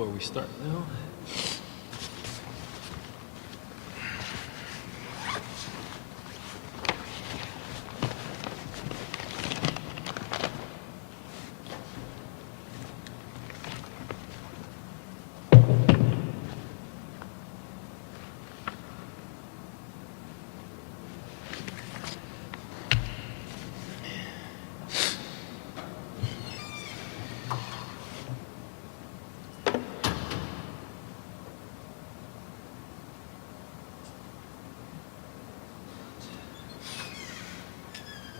before we start now.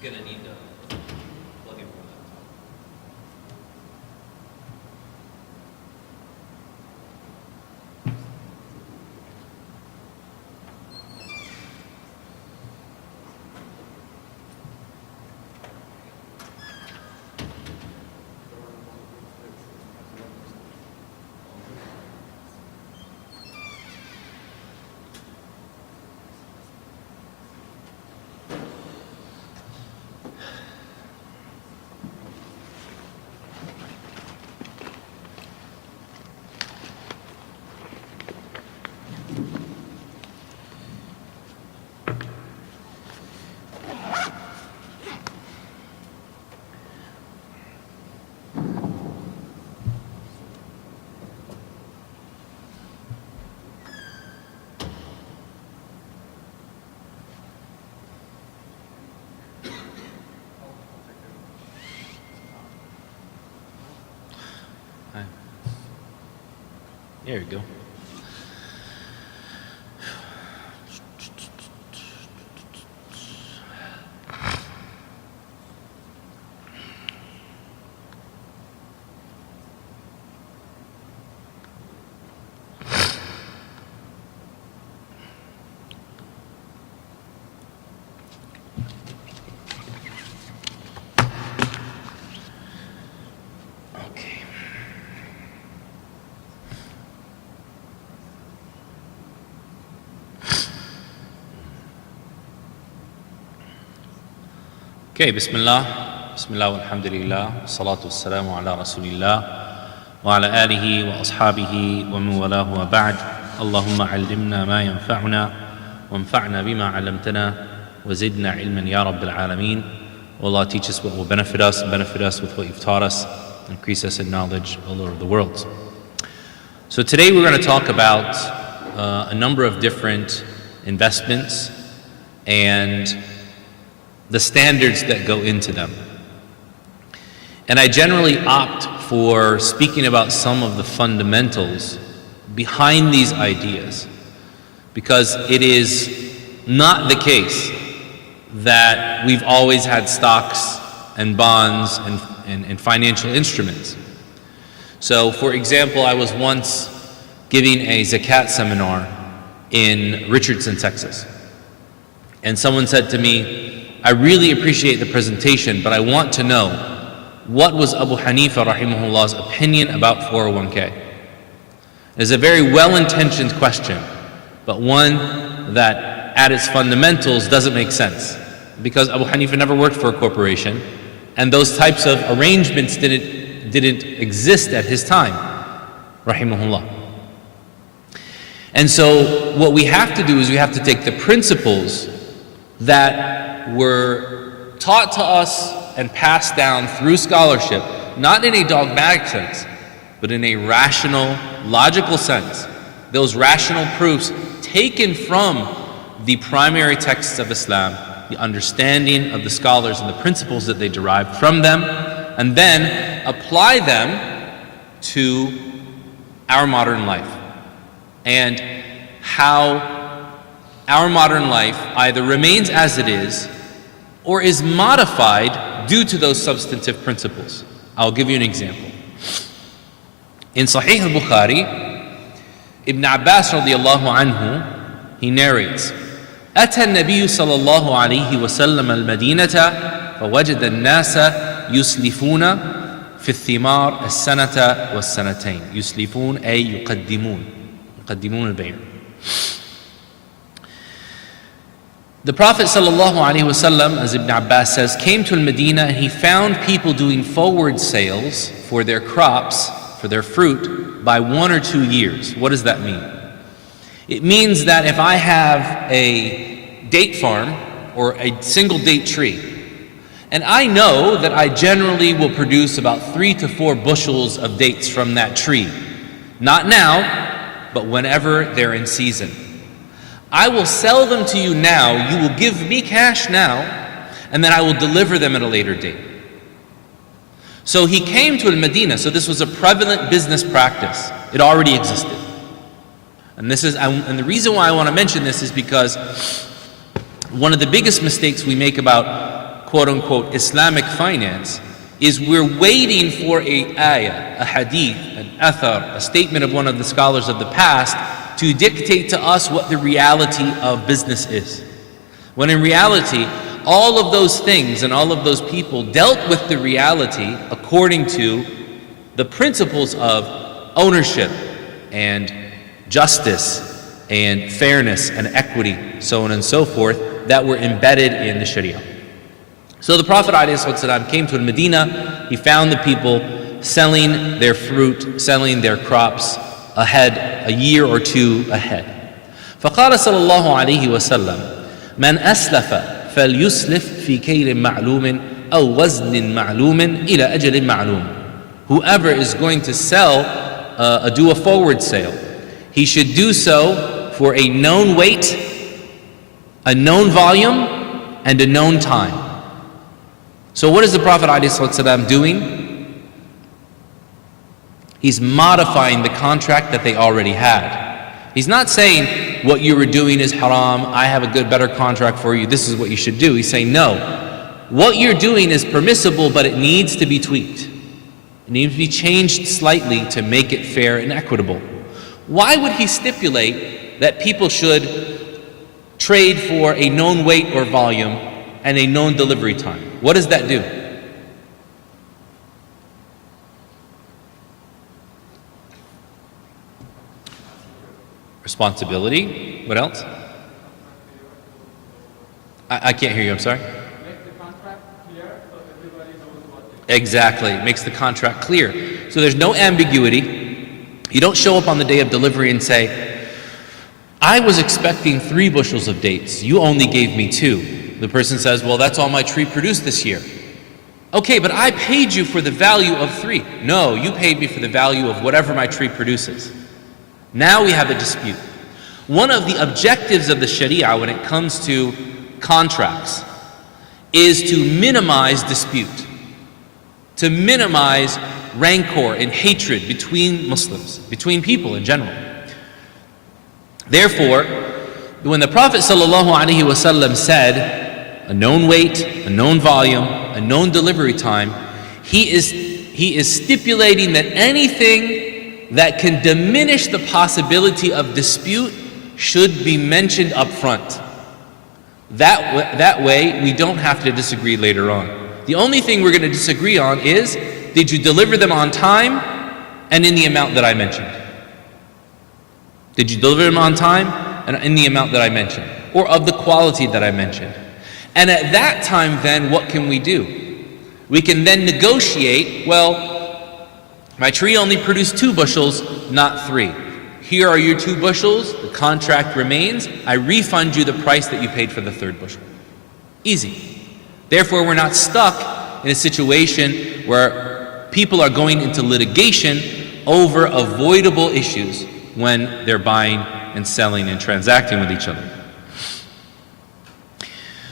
Gonna need to plug in for that. There we go. Okay, Bismillah, walhamdulillah, salatu wassalamu ala rasulillah, wa ala alihi wa ashabihi wa man walahu wa ba'd. Allahumma allimna ma yanfa'una, wa anfa'na bima 'allamtana, wa zidna ilman ya rabbil alameen. O Allah, teach us what will benefit us with what you've taught us, increase us in knowledge, O Lord of the world. So today we're going to talk about a number of different investments and the standards that go into them. And I generally opt for speaking about some of the fundamentals behind these ideas, because it is not the case that we've always had stocks and bonds and financial instruments. So for example, I was once giving a zakat seminar in Richardson, Texas. And someone said to me, I really appreciate the presentation, but I want to know, what was Abu Hanifa rahimahullah's opinion about 401k? It's a very well-intentioned question, but one that at its fundamentals doesn't make sense, because Abu Hanifa never worked for a corporation, and those types of arrangements didn't exist at his time, rahimahullah. And so what we have to do is we have to take the principles that were taught to us and passed down through scholarship, not in a dogmatic sense, but in a rational, logical sense. Those rational proofs taken from the primary texts of Islam, the understanding of the scholars and the principles that they derived from them, and then apply them to our modern life, and how our modern life either remains as it is or is modified due to those substantive principles. I'll give you an example. In Sahih al-Bukhari, Ibn Abbas radiallahu anhu, he narrates, أتى النبي صلى الله عليه وسلم المدينة فوجد الناس يسلفون في الثمار السنة والسنتين. يسلفون أي يقدمون البيع. The Prophet ﷺ, as Ibn Abbas says, came to Medina and he found people doing forward sales for their crops for their fruit by 1 or 2 years. What does that mean? It means that if I have a date farm or a single date tree, and I know that I generally will produce about 3 to 4 bushels of dates from that tree, not now, but whenever they're in season. I will sell them to you now, you will give me cash now, and then I will deliver them at a later date. So he came to Al-Medina, so this was a prevalent business practice. It already existed. And the reason why I want to mention this is because one of the biggest mistakes we make about quote-unquote Islamic finance is we're waiting for a ayah, a hadith, an athar, a statement of one of the scholars of the past to dictate to us what the reality of business is. When in reality, all of those things and all of those people dealt with the reality according to the principles of ownership and justice and fairness and equity, so on and so forth, that were embedded in the Sharia. So the Prophet ﷺ came to Medina. He found the people selling their fruit, selling their crops ahead, a year or two ahead. فقال صلى الله عليه وسلم من أسلف فليسلف في كيل معلوم أو وزن معلوم إلى أجل معلوم. Whoever is going to sell, do a forward sale, he should do so for a known weight, a known volume, and a known time. So what is the Prophet ﷺ doing? He's modifying the contract that they already had. He's not saying what you were doing is haram, I have a better contract for you, this is what you should do. He's saying no, what you're doing is permissible, but it needs to be tweaked. It needs to be changed slightly to make it fair and equitable. Why would he stipulate that people should trade for a known weight or volume and a known delivery time? What does that do? Responsibility. What else? I can't hear you, I'm sorry. Make the contract clear so everybody knows what Exactly, it makes the contract clear. So there's no ambiguity. You don't show up on the day of delivery and say, I was expecting 3 bushels of dates, you only gave me 2. The person says, well, that's all my tree produced this year. Okay, but I paid you for the value of 3. No, you paid me for the value of whatever my tree produces. Now we have a dispute. One of the objectives of the Sharia when it comes to contracts is to minimize dispute, to minimize rancor and hatred between Muslims, between people in general. Therefore, when the Prophet ﷺ said a known weight, a known volume, a known delivery time, he is stipulating that anything that can diminish the possibility of dispute should be mentioned up front. That way, we don't have to disagree later on. The only thing we're going to disagree on is, did you deliver them on time and in the amount that I mentioned? Did you deliver them on time and in the amount that I mentioned? Or of the quality that I mentioned? And at that time then, what can we do? We can then negotiate, well, my tree only produced 2 bushels, not 3. Here are your 2 bushels, the contract remains, I refund you the price that you paid for the 3rd bushel. Easy. Therefore, we're not stuck in a situation where people are going into litigation over avoidable issues when they're buying and selling and transacting with each other.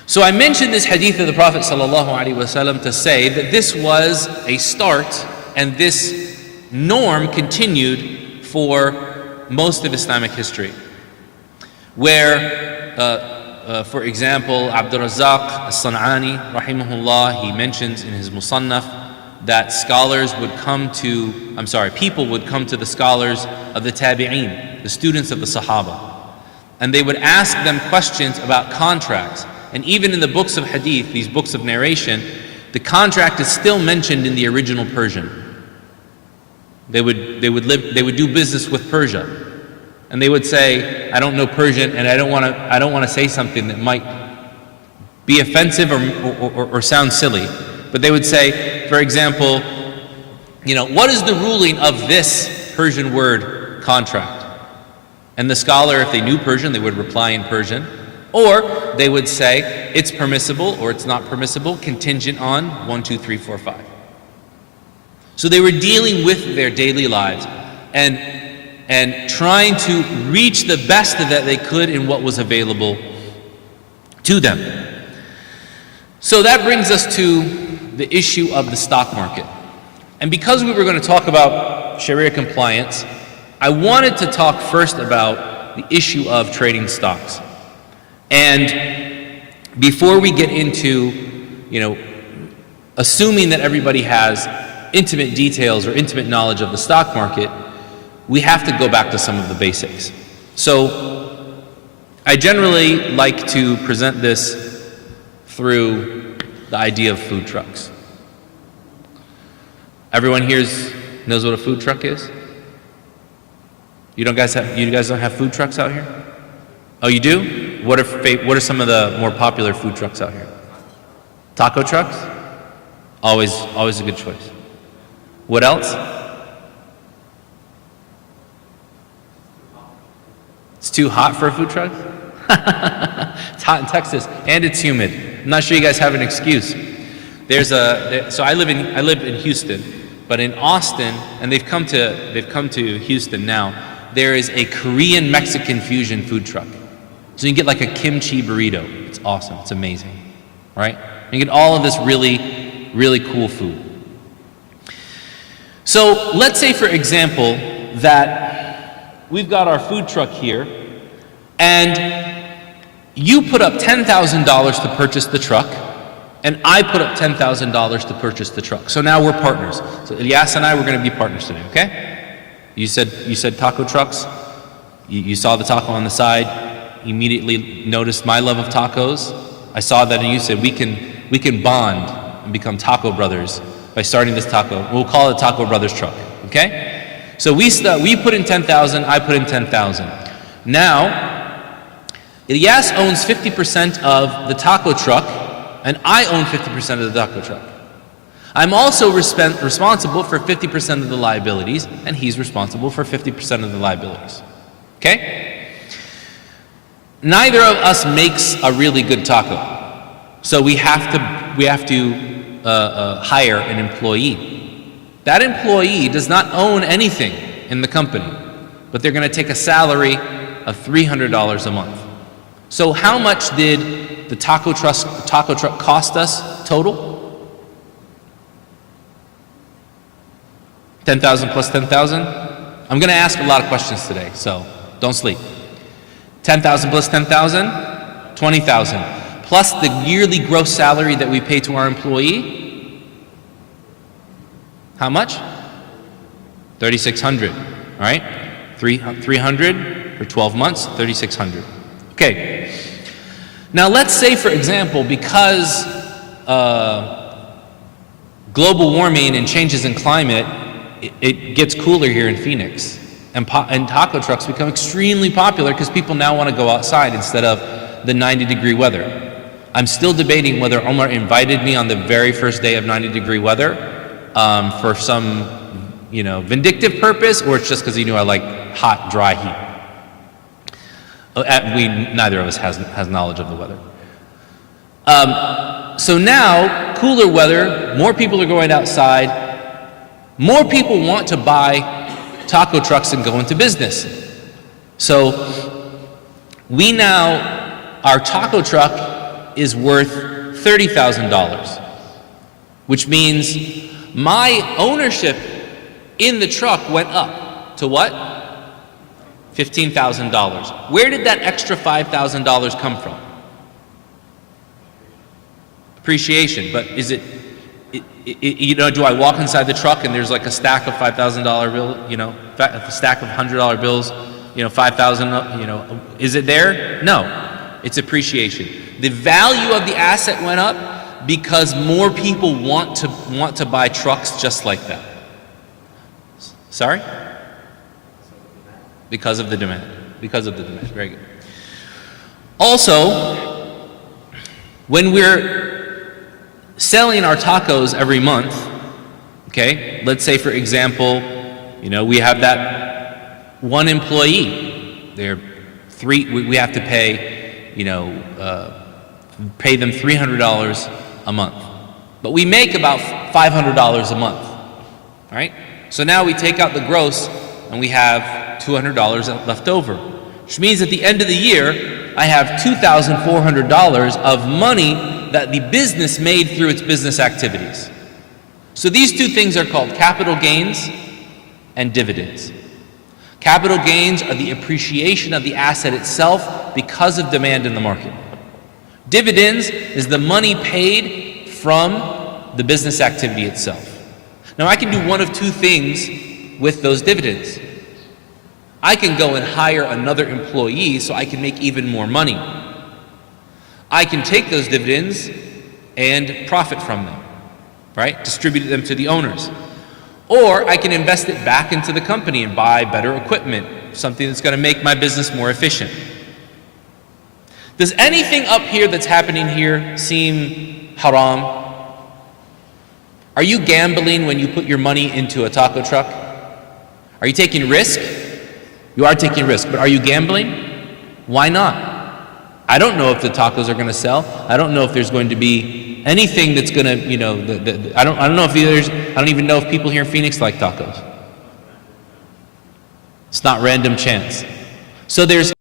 So I mentioned this hadith of the Prophet ﷺ to say that this was a start, and this norm continued for most of Islamic history, where for example, Abdul Razzaq as-San'ani, rahimahullah, he mentions in his Musannaf that people would come to the scholars of the Tabi'een, the students of the Sahaba, and they would ask them questions about contracts. And even in the books of hadith, these books of narration, the contract is still mentioned in the original Persian. They would do business with Persia. And they would say, I don't know Persian, and I don't want to say something that might be offensive or sound silly. But they would say, for example, what is the ruling of this Persian word contract? And the scholar, if they knew Persian, they would reply in Persian. Or they would say, it's permissible or it's not permissible, contingent on 1, 2, 3, 4, 5. So they were dealing with their daily lives and trying to reach the best that they could in what was available to them. So that brings us to the issue of the stock market. And because we were going to talk about Sharia compliance, I wanted to talk first about the issue of trading stocks. And before we get into, assuming that everybody has intimate details or intimate knowledge of the stock market, we have to go back to some of the basics. So I generally like to present this through the idea of food trucks. Everyone here knows what a food truck is? You guys don't have food trucks out here? Oh, you do? What are some of the more popular food trucks out here? Taco trucks? Always a good choice. What else? It's too hot for a food truck? It's hot in Texas and it's humid. I'm not sure you guys have an excuse. So I live in Houston, but in Austin, and they've come to Houston now, there is a Korean Mexican fusion food truck. So you can get like a kimchi burrito. It's awesome. It's amazing, right? You get all of this really, really cool food. So let's say, for example, that we've got our food truck here, and you put up $10,000 to purchase the truck, and I put up $10,000 to purchase the truck. So now we're partners. So Ilyas and I, we're going to be partners today, okay? You said taco trucks. You saw the taco on the side. You immediately noticed my love of tacos. I saw that, and you said we can bond and become taco brothers by starting this taco. We'll call it Taco Brothers Truck, okay? So we put in 10,000. I put in 10,000. Now, Ilyas owns 50% of the taco truck, and I own 50% of the taco truck. I'm also responsible for 50% of the liabilities, and he's responsible for 50% of the liabilities. Okay? Neither of us makes a really good taco, so we have to hire an employee. That employee does not own anything in the company, but they're going to take a salary of $300 a month. So how much did the taco truck cost us total? 10,000 plus 10,000? I'm going to ask a lot of questions today, so don't sleep. 10,000 plus 10,000? 20,000. Plus the yearly gross salary that we pay to our employee? How much? 3,600, all right? 300 for 12 months, 3,600. Okay. Now let's say, for example, because global warming and changes in climate, it gets cooler here in Phoenix, and taco trucks become extremely popular because people now want to go outside instead of the 90-degree weather. I'm still debating whether Omar invited me on the very first day of 90-degree weather for some, vindictive purpose, or it's just because he knew I like hot, dry heat. Neither of us has knowledge of the weather. So now, cooler weather, more people are going outside. More people want to buy taco trucks and go into business. So our taco truck is worth $30,000, which means my ownership in the truck went up to what? $15,000. Where did that extra $5,000 come from? Appreciation. But is it, do I walk inside the truck and there's like a stack of $5,000 bills, a stack of $100 bills, 5,000, is it there? No. It's appreciation. The value of the asset went up because more people want to buy trucks just like that. Sorry? Because of the demand. Because of the demand. Very good. Also, when we're selling our tacos every month, Okay, let's say for example, we have that one employee. We have to pay, pay them $300 a month. But we make about $500 a month, all right? So now we take out the gross and we have $200 left over, which means at the end of the year, I have $2,400 of money that the business made through its business activities. So these two things are called capital gains and dividends. Capital gains are the appreciation of the asset itself because of demand in the market. Dividends is the money paid from the business activity itself. Now I can do one of two things with those dividends. I can go and hire another employee so I can make even more money. I can take those dividends and profit from them, right? Distribute them to the owners. Or I can invest it back into the company and buy better equipment, something that's going to make my business more efficient. Does anything up here that's happening here seem haram? Are you gambling when you put your money into a taco truck? Are you taking risk? You are taking risk, but are you gambling? Why not? I don't know if the tacos are going to sell. I don't know if there's going to be anything that's going to, I don't know if I don't even know if people here in Phoenix like tacos. It's not random chance. So there's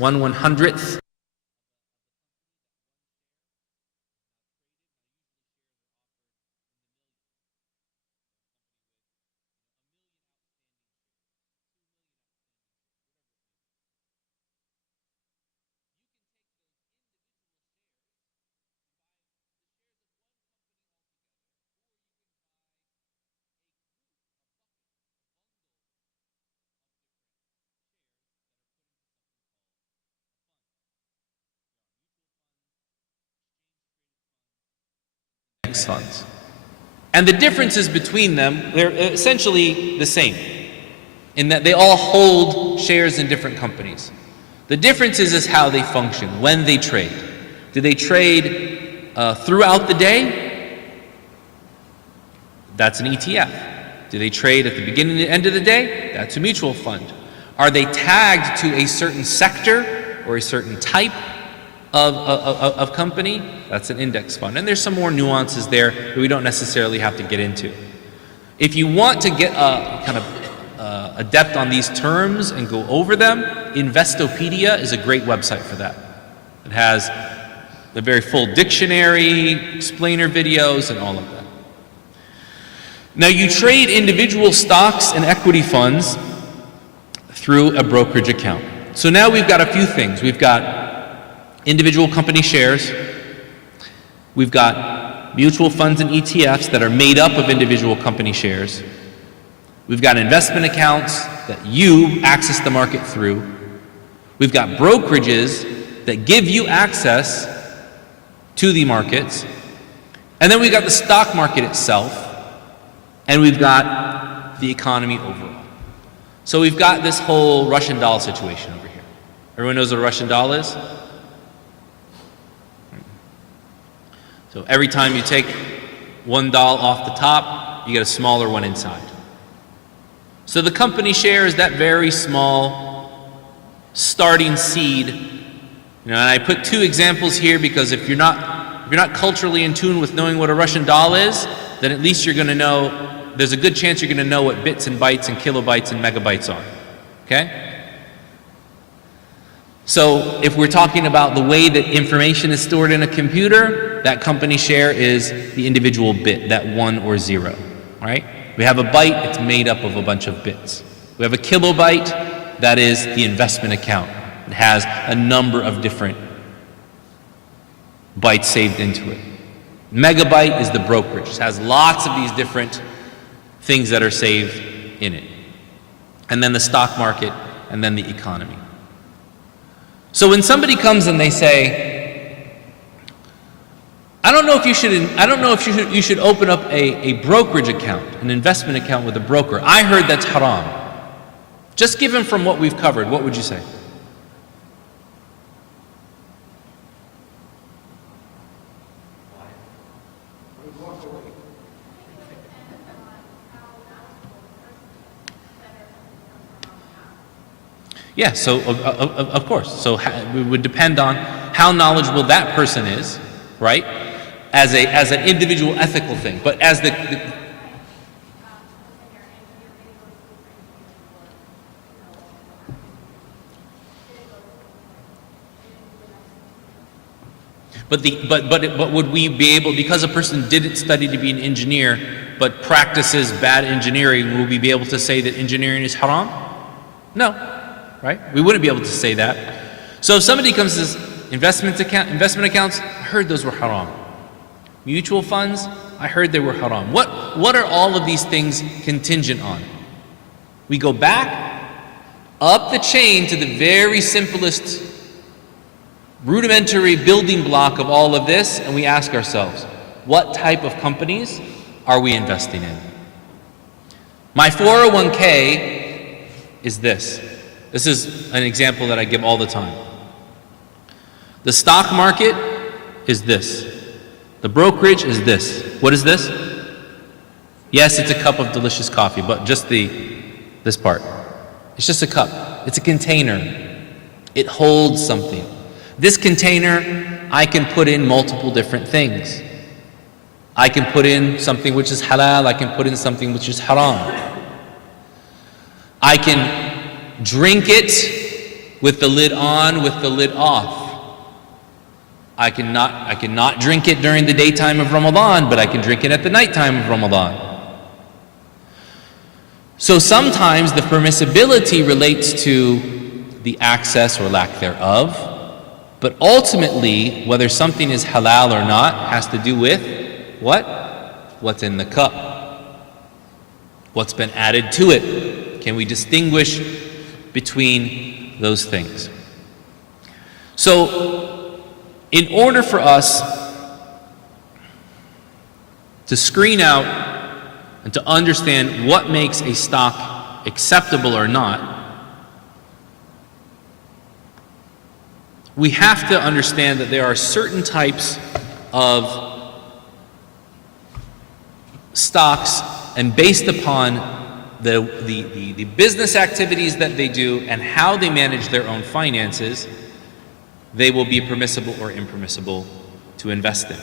1/100th. Funds. And the differences between them, they're essentially the same in that they all hold shares in different companies. The difference is how they function, when they trade. Do they trade throughout the day? That's an ETF. Do they trade at the beginning and end of the day? That's a mutual fund. Are they tagged to a certain sector or a certain type of company? That's an index fund. And there's some more nuances there that we don't necessarily have to get into. If you want to get kind of adept on these terms and go over them, Investopedia is a great website for that. It has a very full dictionary, explainer videos, and all of that. Now, you trade individual stocks and equity funds through a brokerage account. So now we've got a few things. We've got individual company shares. We've got mutual funds and ETFs that are made up of individual company shares. We've got investment accounts that you access the market through. We've got brokerages that give you access to the markets. And then we've got the stock market itself. And we've got the economy overall. So we've got this whole Russian doll situation over here. Everyone knows what a Russian doll is? So every time you take one doll off the top, you get a smaller one inside. So the company share is that very small starting seed. And I put two examples here because if you're not culturally in tune with knowing what a Russian doll is, then at least you're going to know, there's a good chance you're going to know what bits and bytes and kilobytes and megabytes are. Okay? So if we're talking about the way that information is stored in a computer, that company share is the individual bit, that 1 or 0, right? We have a byte, it's made up of a bunch of bits. We have a kilobyte, that is the investment account. It has a number of different bytes saved into it. Megabyte is the brokerage. It has lots of these different things that are saved in it. And then the stock market, and then the economy. So when somebody comes and they say, I don't know if you should open up a brokerage account, an investment account with a broker. I heard that's haram. Just given from what we've covered, what would you say? Yeah, so of course. So it would depend on how knowledgeable that person is, right? As an individual ethical thing. But as but would we be able, because a person didn't study to be an engineer but practices bad engineering, will we be able to say that engineering is haram? No. Right? We wouldn't be able to say that. So if somebody comes and says, investment accounts, I heard those were haram. Mutual funds, I heard they were haram. What are all of these things contingent on? We go back up the chain to the very simplest, rudimentary building block of all of this, and we ask ourselves, what type of companies are we investing in? My 401k is this. This is an example that I give all the time. The stock market is this. The brokerage is this. What is this? Yes, it's a cup of delicious coffee, but just this part. It's just a cup. It's a container. It holds something. This container, I can put in multiple different things. I can put in something which is halal. I can put in something which is haram. I can drink it with the lid on, with the lid off. I cannot drink it during the daytime of Ramadan, but I can drink it at the nighttime of Ramadan. So sometimes the permissibility relates to the access or lack thereof, but ultimately, whether something is halal or not has to do with what? What's in the cup. What's been added to it. Can we distinguish between those things? So, in order for us to screen out and to understand what makes a stock acceptable or not, we have to understand that there are certain types of stocks, and based upon the business activities that they do and how they manage their own finances, they will be permissible or impermissible to invest in.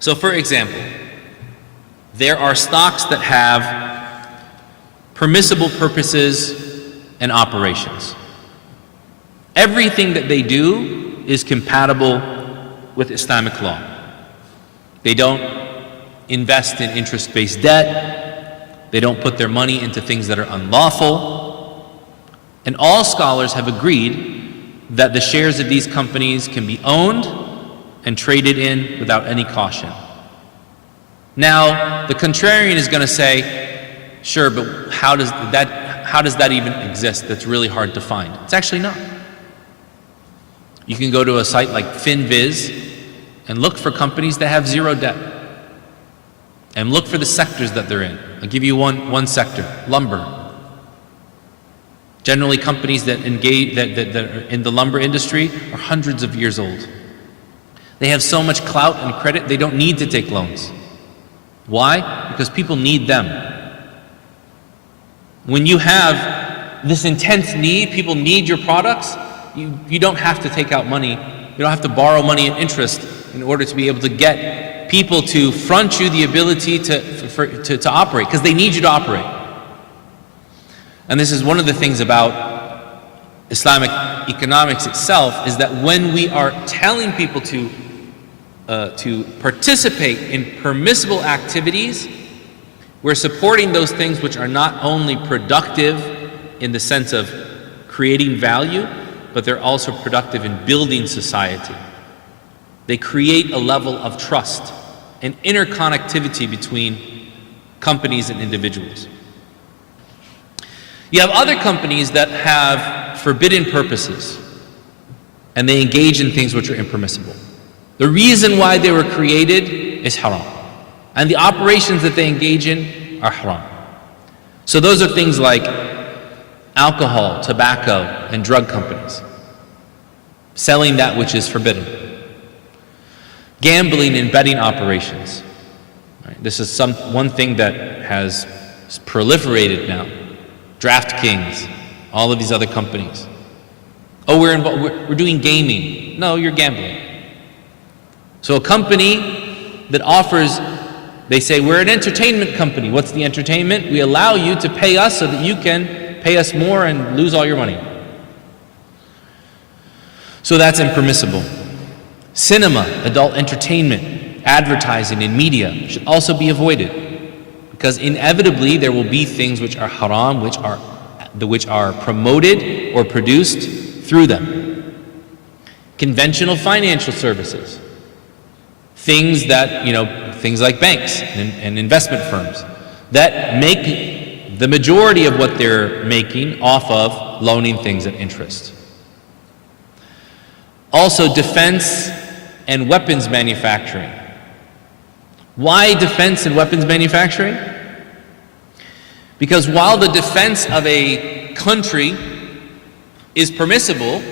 So for example, there are stocks that have permissible purposes and operations. Everything that they do is compatible with Islamic law. They don't invest in interest-based debt. They don't put their money into things that are unlawful. And all scholars have agreed that the shares of these companies can be owned and traded in without any caution. Now, the contrarian is going to say, sure, but how does that even exist? That's really hard to find. It's actually not. You can go to a site like FinViz and look for companies that have zero debt. And look for the sectors that they're in. I'll give you one sector, lumber. Generally, companies that engage that are in the lumber industry are hundreds of years old. They have so much clout and credit, they don't need to take loans. Why? Because people need them. When you have this intense need, people need your products, you don't have to take out money. You don't have to borrow money and interest in order to be able to get people to front you the ability to operate, because they need you to operate. And this is one of the things about Islamic economics itself, is that when we are telling people to participate in permissible activities, we're supporting those things which are not only productive in the sense of creating value, but they're also productive in building society. They create a level of trust and interconnectivity between companies and individuals. You have other companies that have forbidden purposes, and they engage in things which are impermissible. The reason why they were created is haram, and the operations that they engage in are haram. So those are things like alcohol, tobacco, and drug companies, selling that which is forbidden. Gambling and betting operations. Right? This is one thing that has proliferated now. DraftKings, all of these other companies. Oh, we're doing gaming. No, you're gambling. So a company that offers, they say, we're an entertainment company. What's the entertainment? We allow you to pay us so that you can pay us more and lose all your money. So that's impermissible. Cinema, adult entertainment, advertising, and media should also be avoided, because inevitably there will be things which are haram, which are promoted or produced through them. Conventional financial services, things like banks and investment firms that make the majority of what they're making off of loaning things at interest. Also, defense and weapons manufacturing. Why defense and weapons manufacturing? Because while the defense of a country is permissible,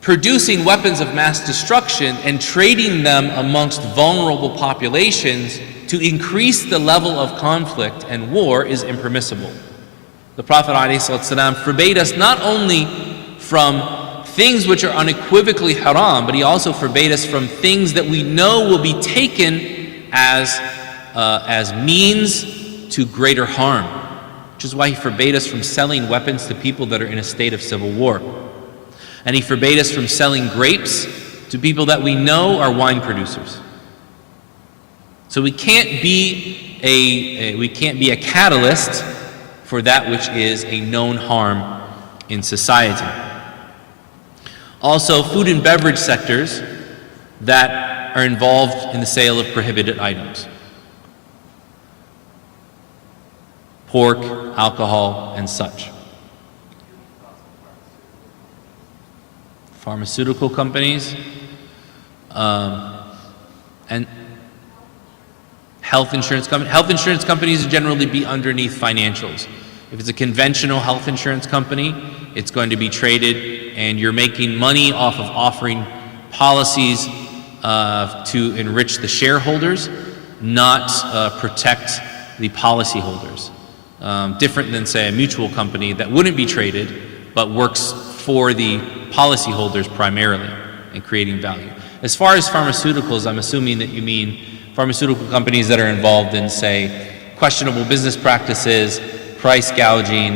producing weapons of mass destruction and trading them amongst vulnerable populations to increase the level of conflict and war is impermissible. The Prophet ﷺ forbade us not only from things which are unequivocally haram, but he also forbade us from things that we know will be taken as means to greater harm. which is why he forbade us from selling weapons to people that are in a state of civil war. And he forbade us from selling grapes to people that we know are wine producers. So we can't be a catalyst for that which is a known harm in society. Also, food and beverage sectors that are involved in the sale of prohibited items. Pork, alcohol, and such. Pharmaceutical companies, and health insurance companies. Health insurance companies generally be underneath financials. If it's a conventional health insurance company, it's going to be traded and you're making money off of offering policies to enrich the shareholders, not protect the policyholders. Different than, say, a mutual company that wouldn't be traded but works for the policyholders primarily and creating value. As far as pharmaceuticals, I'm assuming that you mean pharmaceutical companies that are involved in, say, questionable business practices, price gouging,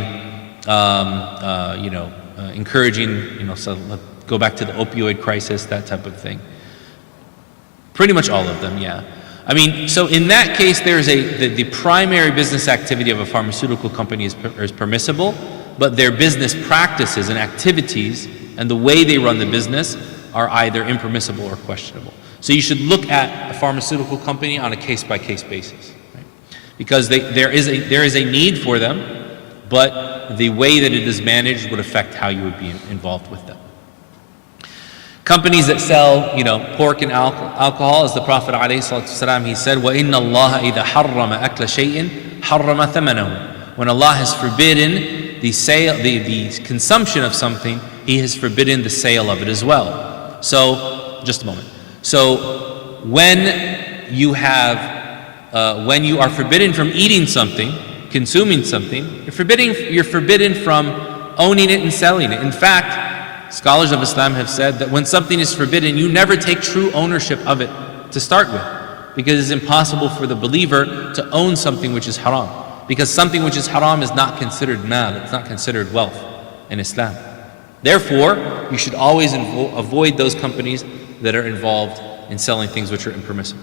encouraging, so let's go back to the opioid crisis, that type of thing. Pretty much all of them, yeah. I mean, so in that case, there's the primary business activity of a pharmaceutical company is permissible, but their business practices and activities and the way they run the business are either impermissible or questionable. So you should look at a pharmaceutical company on a case-by-case basis, right? Because there is a need for them, but the way that it is managed would affect how you would be involved with them. Companies that sell, pork and alcohol, as the Prophet ﷺ, he said, وَإِنَّ اللَّهَ إِذَا حَرَّمَ أَكْلَ شَيْءٍ حَرَّمَ ثَمَنَهُ. When Allah has forbidden the consumption of something, He has forbidden the sale of it as well. So, just a moment. So, when you are forbidden from eating something, consuming something, you're forbidden from owning it and selling it. In fact, scholars of Islam have said that when something is forbidden, you never take true ownership of it to start with, because it's impossible for the believer to own something which is haram, because something which is haram is not considered mal, it's not considered wealth in Islam. Therefore, you should always avoid those companies that are involved in selling things which are impermissible.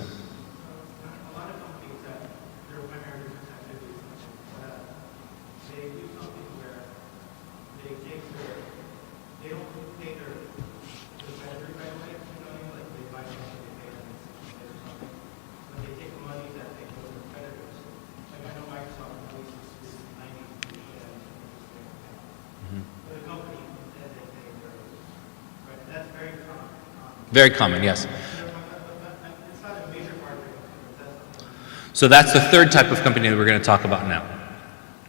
Very common, yes. So that's the third type of company that we're going to talk about now.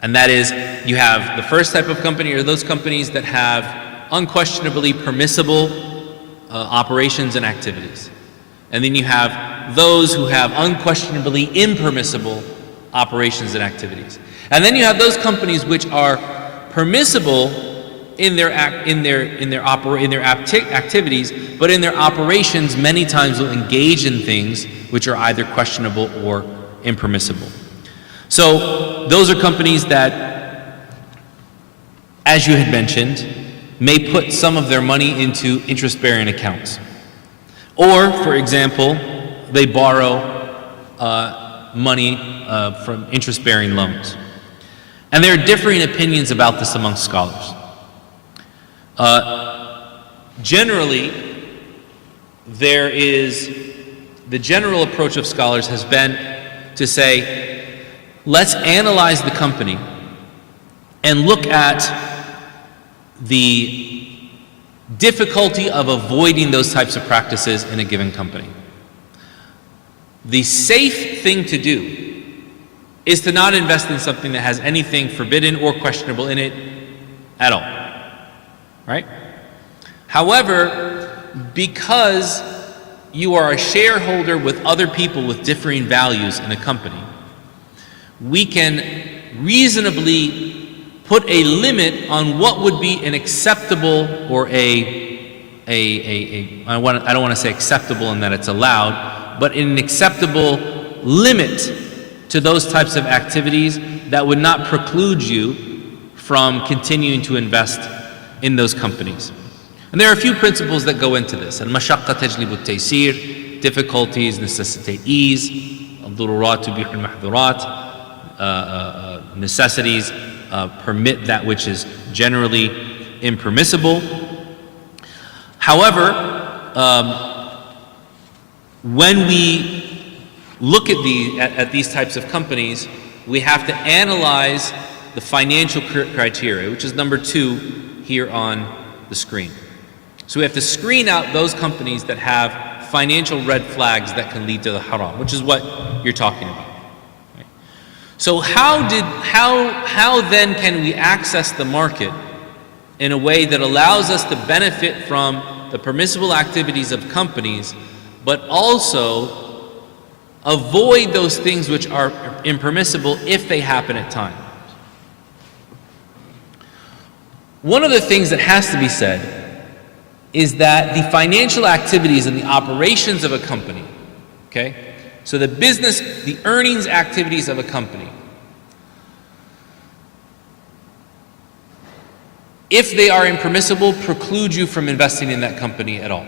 And that is, you have the first type of company are those companies that have unquestionably permissible operations and activities. And then you have those who have unquestionably impermissible operations and activities. And then you have those companies which are permissible in their activities, but in their operations many times will engage in things which are either questionable or impermissible. So those are companies that, as you had mentioned, may put some of their money into interest-bearing accounts. Or, for example, they borrow money from interest-bearing loans. And there are differing opinions about this among scholars. Generally, there is the general approach of scholars has been to say, let's analyze the company and look at the difficulty of avoiding those types of practices in a given company. The safe thing to do is to not invest in something that has anything forbidden or questionable in it at all. Right? However, because you are a shareholder with other people with differing values in a company, we can reasonably put a limit on what would be an acceptable or I don't want to say acceptable in that it's allowed, but an acceptable limit to those types of activities that would not preclude you from continuing to invest in those companies. And there are a few principles that go into this. Al-mashaqqa tajlibu at-taysir, difficulties necessitate ease, al-dururat tubihu al-mahdhurat, necessities permit that which is generally impermissible. However, when we look at these types of companies, we have to analyze the financial criteria, which is number 2 here on the screen. So we have to screen out those companies that have financial red flags that can lead to the haram, which is what you're talking about. Right? So how then can we access the market in a way that allows us to benefit from the permissible activities of companies, but also avoid those things which are impermissible if they happen at times? One of the things that has to be said is that the financial activities and the operations of a company, okay? So the business, the earnings activities of a company, if they are impermissible, preclude you from investing in that company at all.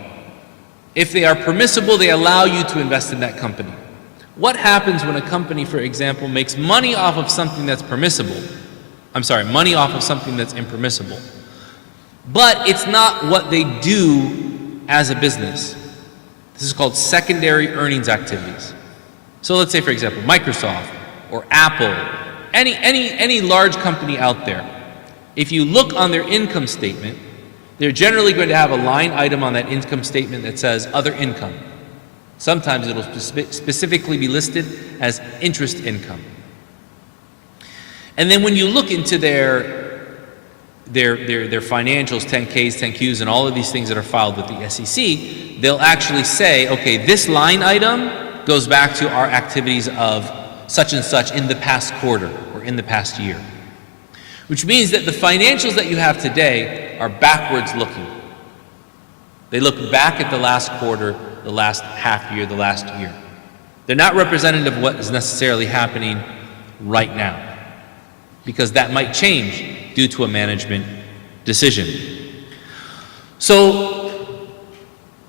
If they are permissible, they allow you to invest in that company. What happens when a company, for example, makes money off of something that's permissible? Money off of something that's impermissible. But it's not what they do as a business. This is called secondary earnings activities. So let's say, for example, Microsoft or Apple, any large company out there, if you look on their income statement, they're generally going to have a line item on that income statement that says other income. Sometimes it'll specifically be listed as interest income. And then when you look into their financials, 10Ks, 10Qs, and all of these things that are filed with the SEC, they'll actually say, okay, this line item goes back to our activities of such and such in the past quarter or in the past year. Which means that the financials that you have today are backwards looking. They look back at the last quarter, the last half year, the last year. They're not representative of what is necessarily happening right now, because that might change due to a management decision. So,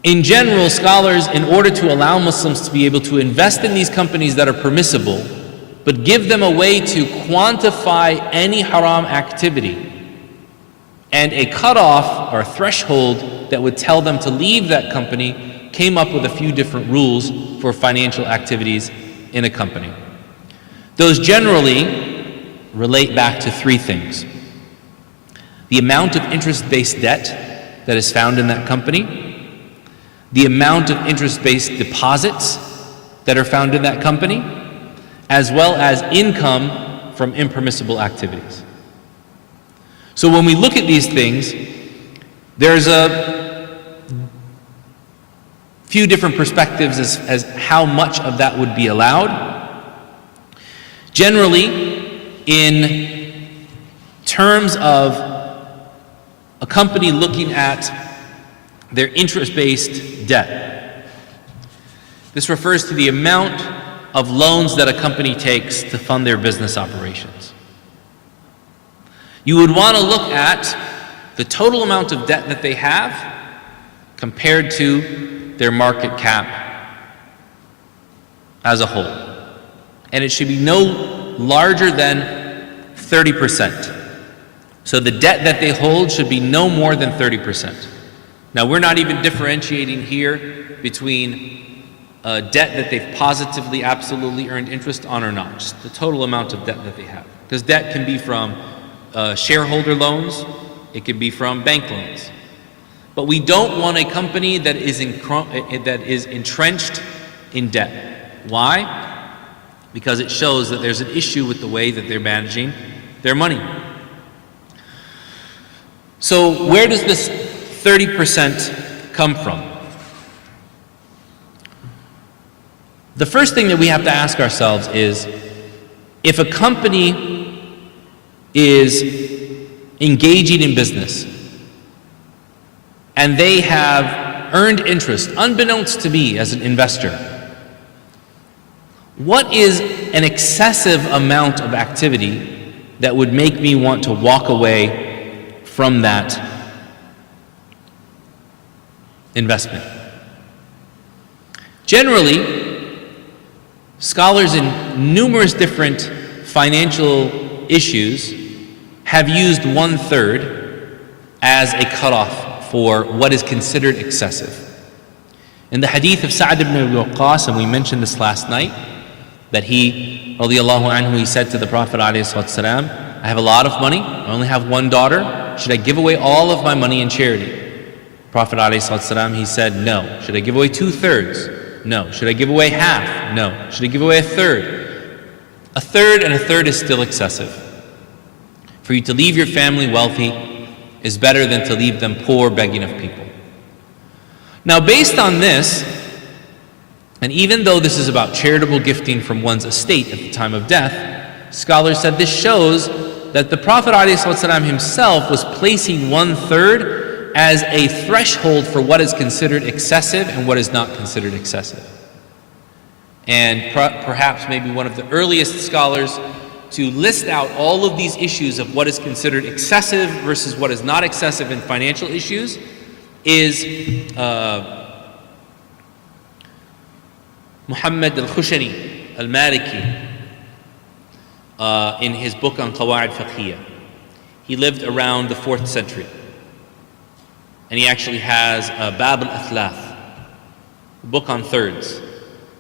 in general, scholars, in order to allow Muslims to be able to invest in these companies that are permissible, but give them a way to quantify any haram activity and a cutoff or a threshold that would tell them to leave that company, came up with a few different rules for financial activities in a company. Those generally relate back to 3 things: the amount of interest-based debt that is found in that company, the amount of interest-based deposits that are found in that company, as well as income from impermissible activities. So when we look at these things, there's a few different perspectives as how much of that would be allowed. Generally, in terms of a company looking at their interest-based debt, this refers to the amount of loans that a company takes to fund their business operations. You would want to look at the total amount of debt that they have compared to their market cap as a whole. And it should be no larger than 30%. So the debt that they hold should be no more than 30%. Now, we're not even differentiating here between debt that they've positively, absolutely earned interest on or not, just the total amount of debt that they have. Because debt can be from shareholder loans, it can be from bank loans. But we don't want a company that is entrenched in debt. Why? Because it shows that there's an issue with the way that they're managing their money. So where does this 30% come from? The first thing that we have to ask ourselves is, if a company is engaging in business and they have earned interest, unbeknownst to me as an investor, What is an excessive amount of activity that would make me want to walk away from that investment? Generally, scholars in numerous different financial issues have used 1/3 as a cutoff for what is considered excessive. In the hadith of Sa'd ibn Abi Waqqas, and we mentioned this last night, that he, radiallahu anhu, he said to the Prophet ﷺ, I have a lot of money, I only have one daughter, should I give away all of my money in charity? Prophet ﷺ, he said, no. Should I give away 2/3? No. Should I give away half? No. Should I give away 1/3? 1/3 and 1/3 is still excessive. For you to leave your family wealthy is better than to leave them poor, begging of people. Now, based on this, and even though this is about charitable gifting from one's estate at the time of death, scholars said this shows that the Prophet ﷺ himself was placing 1/3 as a threshold for what is considered excessive and what is not considered excessive. And perhaps maybe one of the earliest scholars to list out all of these issues of what is considered excessive versus what is not excessive in financial issues is Muhammad al-Khushani al-Maliki in his book on Qawa'id Fiqhiyya. He lived around the 4th century. And he actually has a Bab al-Athlath, a book on thirds.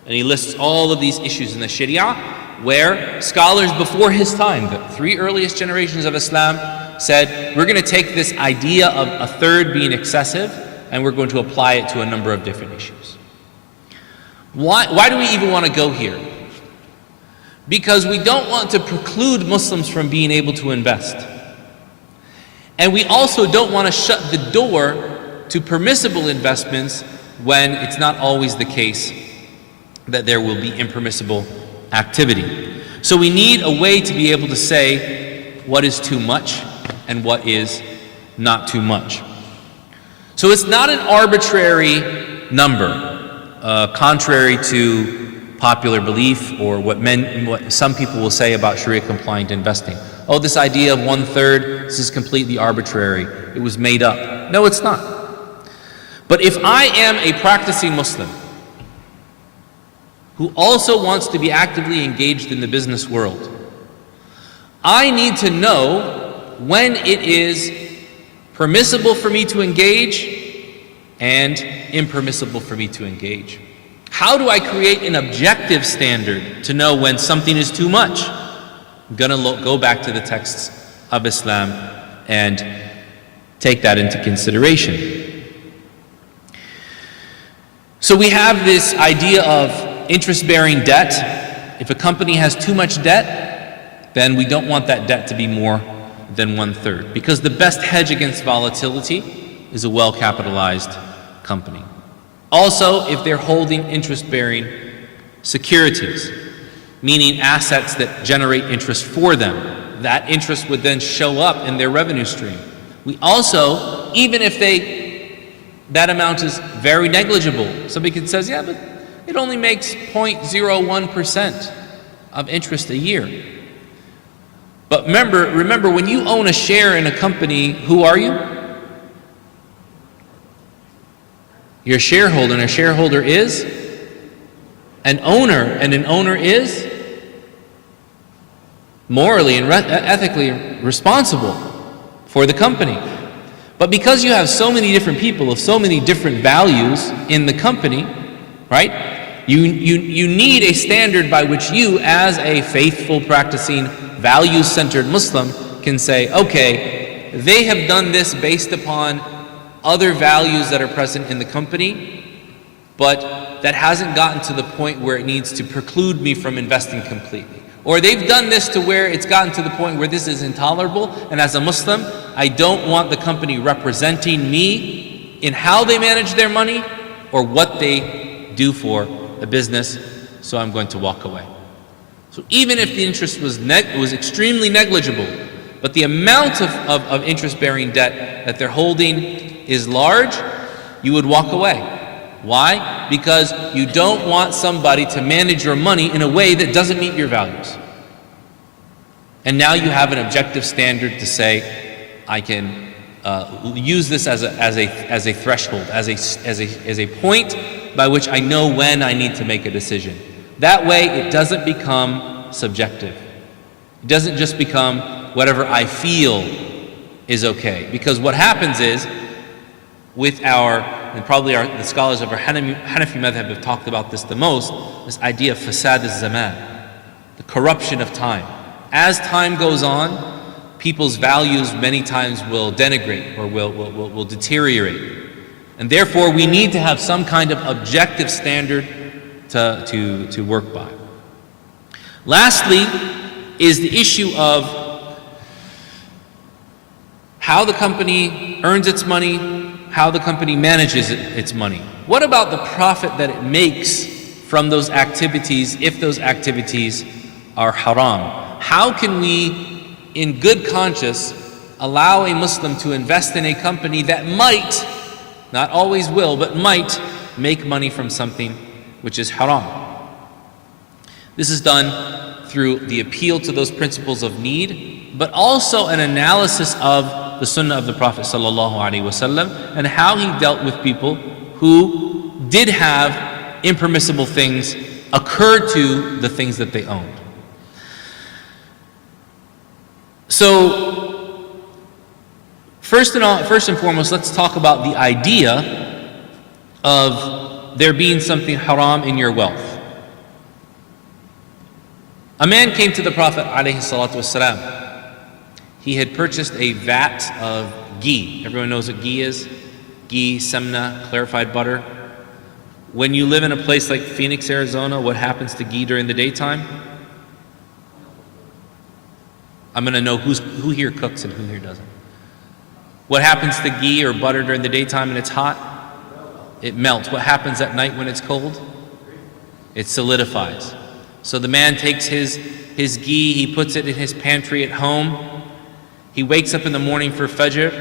And he lists all of these issues in the Sharia where scholars before his time, the 3 earliest generations of Islam, said, we're going to take this idea of 1/3 being excessive and we're going to apply it to a number of different issues. Why do we even want to go here? Because we don't want to preclude Muslims from being able to invest. And we also don't want to shut the door to permissible investments when it's not always the case that there will be impermissible activity. So we need a way to be able to say what is too much and what is not too much. So it's not an arbitrary number, contrary to popular belief or what some people will say about Sharia compliant investing. Oh, this idea of 1/3, this is completely arbitrary. It was made up. No, it's not. But if I am a practicing Muslim who also wants to be actively engaged in the business world, I need to know when it is permissible for me to engage and impermissible for me to engage. How do I create an objective standard to know when something is too much? I'm going to go back to the texts of Islam and take that into consideration. So we have this idea of interest-bearing debt. If a company has too much debt, then we don't want that debt to be more than 1/3, because the best hedge against volatility is a well-capitalized company. Also, if they're holding interest-bearing securities, meaning assets that generate interest for them, that interest would then show up in their revenue stream. We also, even if that amount is very negligible, somebody can say, yeah, but it only makes 0.01% of interest a year. But remember, when you own a share in a company, who are you? You're a shareholder, and a shareholder is an owner, and an owner is morally and ethically responsible for the company. But because you have so many different people of so many different values in the company, right? You need a standard by which you, as a faithful, practicing, values-centered Muslim, can say, okay, they have done this based upon other values that are present in the company, but that hasn't gotten to the point where it needs to preclude me from investing completely. Or they've done this to where it's gotten to the point where this is intolerable, and as a Muslim, I don't want the company representing me in how they manage their money or what they do for the business, so I'm going to walk away. So even if the interest was extremely negligible, but the amount of interest-bearing debt that they're holding is large, you would walk away. Why? Because you don't want somebody to manage your money in a way that doesn't meet your values. And now you have an objective standard to say, I can use this as a threshold, as a point by which I know when I need to make a decision. That way, it doesn't become subjective. It doesn't just become whatever I feel is okay. Because what happens is, with and probably the scholars of our Hanafi madhab have talked about this the most, this idea of fasad al-zaman, the corruption of time. As time goes on, people's values many times will denigrate or will deteriorate. And therefore, we need to have some kind of objective standard to work by. Lastly, is the issue of how the company earns its money, how the company manages its money. What about the profit that it makes from those activities if those activities are haram? How can we, in good conscience, allow a Muslim to invest in a company that might, not always will, but might make money from something which is haram? This is done through the appeal to those principles of need, but also an analysis of the sunnah of the Prophet ﷺ and how he dealt with people who did have impermissible things occur to the things that they owned. So, first and foremost, let's talk about the idea of there being something haram in your wealth. A man came to the Prophet ﷺ. He had purchased a vat of ghee. Everyone knows what ghee is? Ghee, semna, clarified butter. When you live in a place like Phoenix, Arizona, what happens to ghee during the daytime? I'm going to know who here cooks and who here doesn't. What happens to ghee or butter during the daytime and it's hot? It melts. What happens at night when it's cold? It solidifies. So the man takes his ghee, he puts it in his pantry at home. He wakes up in the morning for Fajr,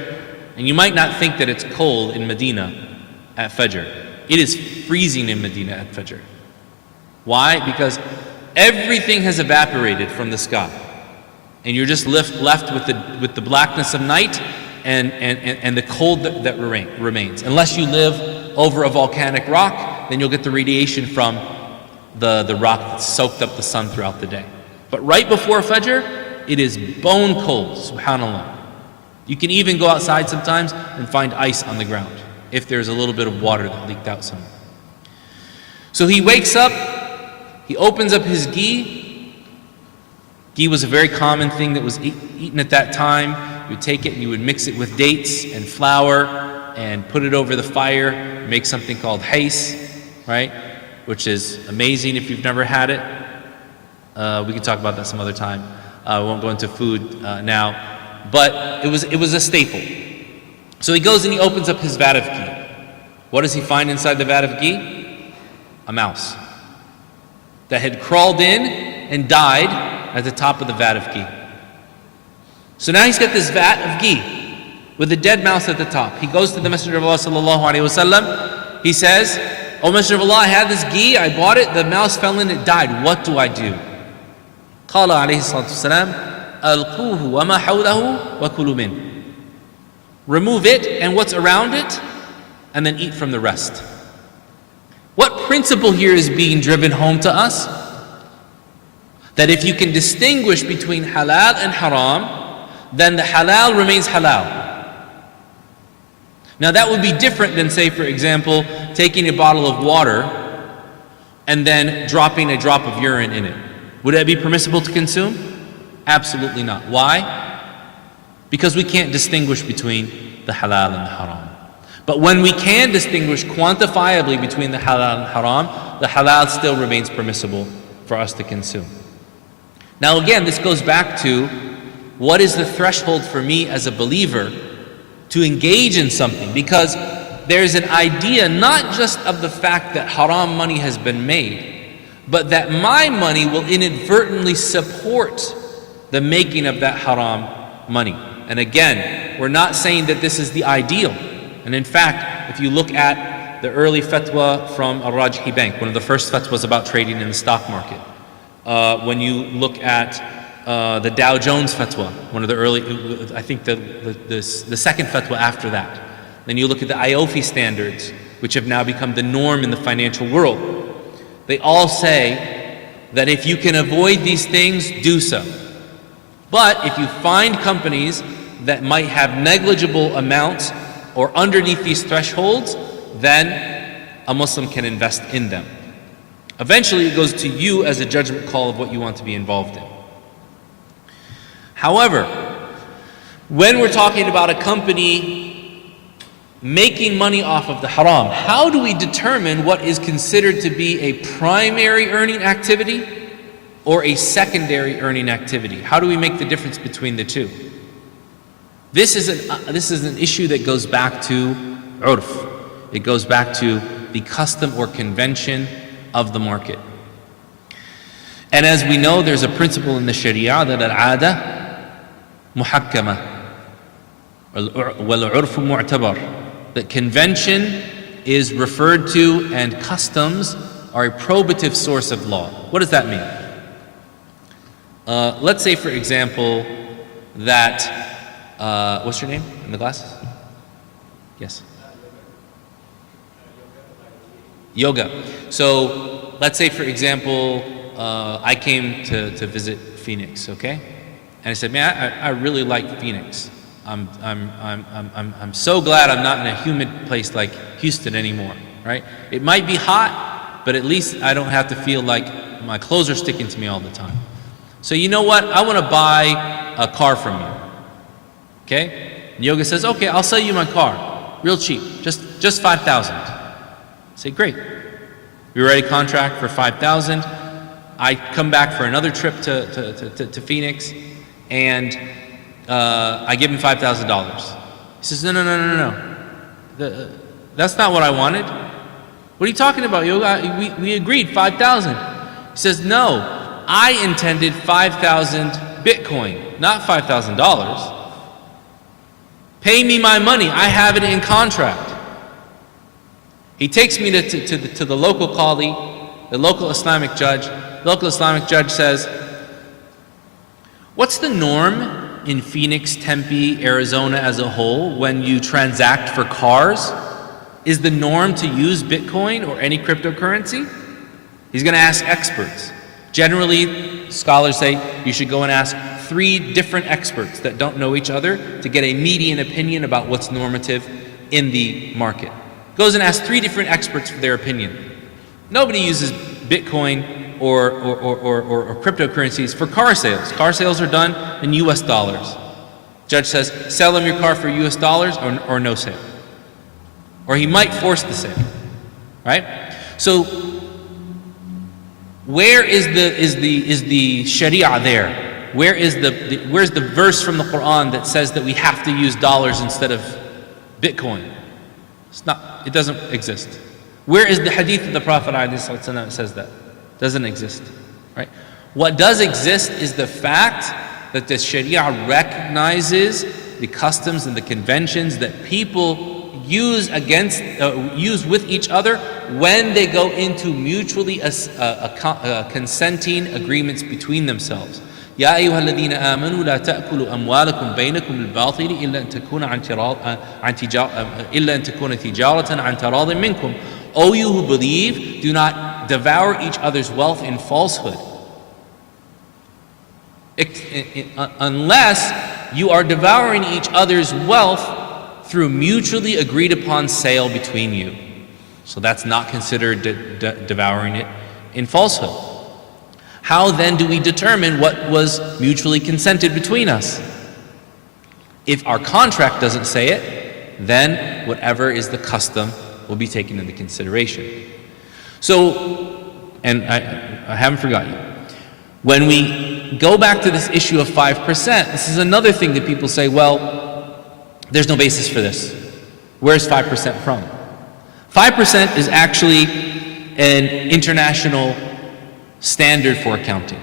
and you might not think that it's cold in Medina at Fajr. It is freezing in Medina at Fajr. Why? Because everything has evaporated from the sky, and you're just left with the blackness of night and the cold that remains. Unless you live over a volcanic rock, then you'll get the radiation from the rock that's soaked up the sun throughout the day. But right before Fajr, it is bone cold, subhanAllah. You can even go outside sometimes and find ice on the ground if there's a little bit of water that leaked out somewhere. So he wakes up, he opens up his ghee. Ghee was a very common thing that was eaten at that time. You would take it and you would mix it with dates and flour and put it over the fire, make something called hais, right? Which is amazing if you've never had it. We can talk about that some other time. We won't go into food now, but it was a staple. So he goes and he opens up his vat of ghee. What does he find inside the vat of ghee? A mouse that had crawled in and died at the top of the vat of ghee. So now he's got this vat of ghee with a dead mouse at the top. He goes to the Messenger of Allah ﷺ. He says, "O Messenger of Allah, I had this ghee, I bought it, the mouse fell in, it died. What do I do?" قال عليه الصلاة والسلام ألقوه وما حوله وكلوا منه. Remove it and what's around it, and then eat from the rest. What principle here is being driven home to us? That if you can distinguish between halal and haram, then the halal remains halal. Now that would be different than, say, for example, taking a bottle of water and then dropping a drop of urine in it. Would that be permissible to consume? Absolutely not. Why? Because we can't distinguish between the halal and the haram. But when we can distinguish quantifiably between the halal and haram, the halal still remains permissible for us to consume. Now again, this goes back to what is the threshold for me as a believer to engage in something? Because there's an idea not just of the fact that haram money has been made, but that my money will inadvertently support the making of that haram money. And again, we're not saying that this is the ideal. And in fact, if you look at the early fatwa from Al-Rajhi Bank, one of the first fatwas about trading in the stock market. When you look at the Dow Jones fatwa, one of the early, I think the second fatwa after that. Then you look at the IOFI standards, which have now become the norm in the financial world. They all say that if you can avoid these things, do so. But if you find companies that might have negligible amounts or underneath these thresholds, then a Muslim can invest in them. Eventually, it goes to you as a judgment call of what you want to be involved in. However, when we're talking about a company making money off of the haram, how do we determine what is considered to be a primary earning activity or a secondary earning activity? How do we make the difference between the two? This is an issue that goes back to urf. It goes back to the custom or convention of the market. And as we know, there's a principle in the Sharia that al-'ada muhakkama wal-'urfu mu'tabar, that convention is referred to and customs are a probative source of law. What does that mean? Let's say, for example, that what's your name in the glasses? Yes. Yoga. So let's say, for example, I came to visit Phoenix, okay? And I said, man, I really like Phoenix. I'm so glad I'm not in a humid place like Houston anymore, right? It might be hot, but at least I don't have to feel like my clothes are sticking to me all the time. So you know what? I want to buy a car from you, okay? And Yoga says, okay, I'll sell you my car, real cheap, just 5,000. Say, great. We write a contract for 5,000. I come back for another trip to Phoenix, and I give him $5,000. He says, no. That's not what I wanted. What are you talking about, Yoga? We agreed 5,000. He says, no, I intended 5,000 Bitcoin, not $5,000. Pay me my money. I have it in contract. He takes me to the local qadi, the local Islamic judge. The local Islamic judge says, what's the norm in Phoenix, Tempe, Arizona as a whole when you transact for cars? Is the norm to use Bitcoin or any cryptocurrency? He's going to ask experts. Generally, scholars say you should go and ask 3 different experts that don't know each other to get a median opinion about what's normative in the market. Goes and asks 3 different experts for their opinion. Nobody uses Bitcoin or cryptocurrencies for car sales. Car sales are done in US dollars. Judge says, sell them your car for US dollars or no sale. Or he might force the sale, right? So where is the Sharia there? Where's the verse from the Quran that says that we have to use dollars instead of Bitcoin? It doesn't exist. Where is the hadith of the Prophet that says that? Doesn't exist, right? What does exist is the fact that the Sharia recognizes the customs and the conventions that people use with each other when they go into mutually consenting agreements between themselves. يا أيها الذين آمنوا لا تأكلوا أموالكم بينكم بالباطل إلا أن تكون تجارة عن تراض منكم. O you who believe, do not devour each other's wealth in falsehood, unless you are devouring each other's wealth through mutually agreed upon sale between you. So that's not considered devouring it in falsehood. How then do we determine what was mutually consented between us? If our contract doesn't say it, then whatever is the custom will be taken into consideration. So, and I haven't forgotten you. When we go back to this issue of 5%, this is another thing that people say, well, there's no basis for this. Where's 5% from? 5% is actually an international standard for accounting.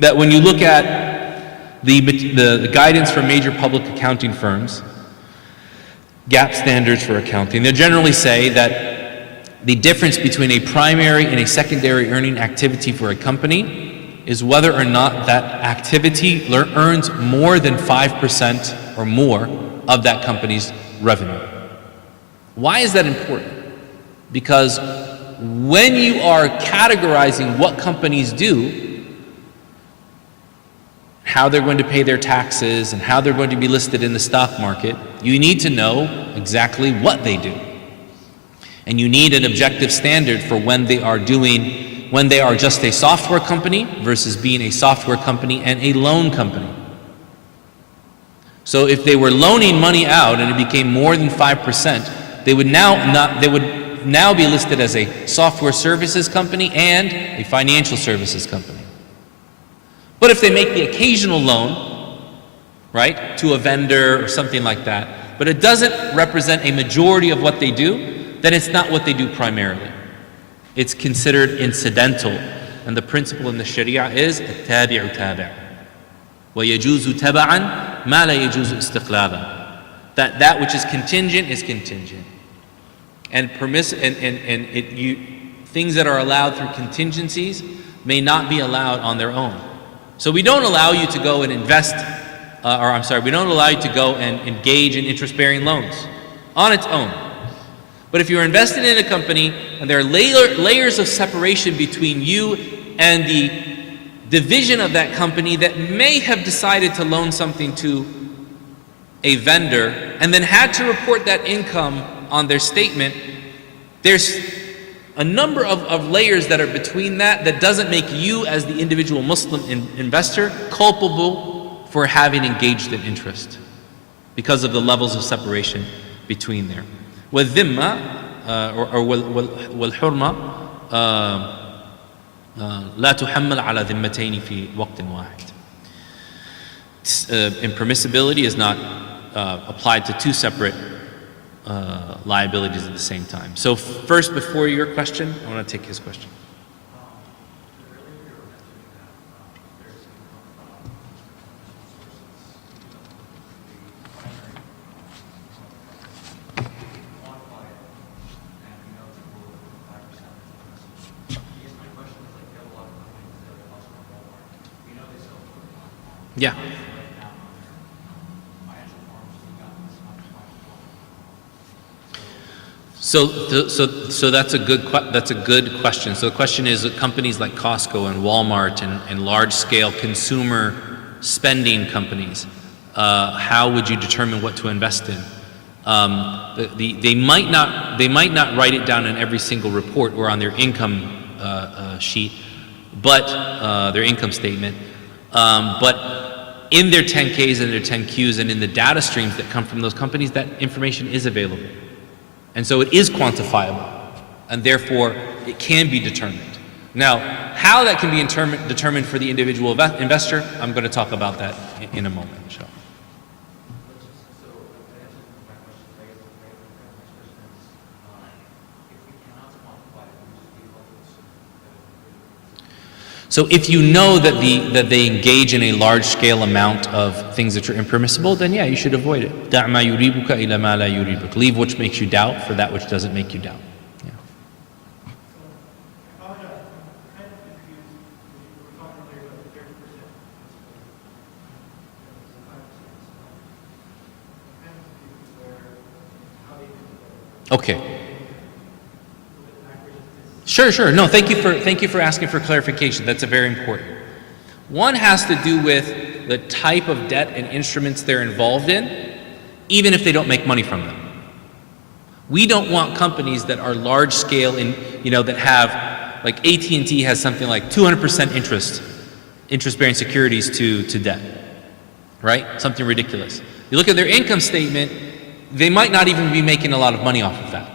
That when you look at the guidance from major public accounting firms, GAAP standards for accounting. They generally say that the difference between a primary and a secondary earning activity for a company is whether or not that activity earns more than 5% or more of that company's revenue. Why is that important? Because when you are categorizing what companies do, how they're going to pay their taxes and how they're going to be listed in the stock market, you need to know exactly what they do. And you need an objective standard for when they are just a software company versus being a software company and a loan company. So if they were loaning money out and it became more than 5%, they would now be listed as a software services company and a financial services company. But if they make the occasional loan, right, to a vendor or something like that, but it doesn't represent a majority of what they do, then it's not what they do primarily. It's considered incidental. And the principle in the Sharia is التابع تابع ويجوز تبعا ما لا يجوز استقلالا. That which is contingent is contingent. And things that are allowed through contingencies may not be allowed on their own. So we don't allow you to go and we don't allow you to go and engage in interest-bearing loans on its own. But if you're invested in a company and there are layers of separation between you and the division of that company that may have decided to loan something to a vendor and then had to report that income on their statement, there's a number of layers that are between that doesn't make you as the individual Muslim investor culpable for having engaged in interest because of the levels of separation between there. والذمة والحرمة لا تحمل على ذمتين في وقت واحد. Impermissibility is not applied to two separate liabilities at the same time. So first, before your question, I want to take his question. Yeah. So that's a good question. So the question is, companies like Costco and Walmart and large-scale consumer spending companies, how would you determine what to invest in? They might not write it down in every single report or on their income sheet, but their income statement, but in their 10Ks and their 10Qs and in the data streams that come from those companies, that information is available. And so it is quantifiable, and therefore it can be determined. Now, how that can be determined for the individual investor, I'm going to talk about that in a moment. Inshallah. So if you know that they engage in a large-scale amount of things that are impermissible, then yeah, you should avoid it. دع ما يريبك إلى ما لا يريبك. Leave which makes you doubt for that which doesn't make you doubt. Yeah. Okay. Sure. No, thank you for asking for clarification. That's a very important. One has to do with the type of debt and instruments they're involved in, even if they don't make money from them. We don't want companies that are large scale that have, like AT&T has something like 200% interest-bearing securities to debt, right? Something ridiculous. You look at their income statement, they might not even be making a lot of money off of that,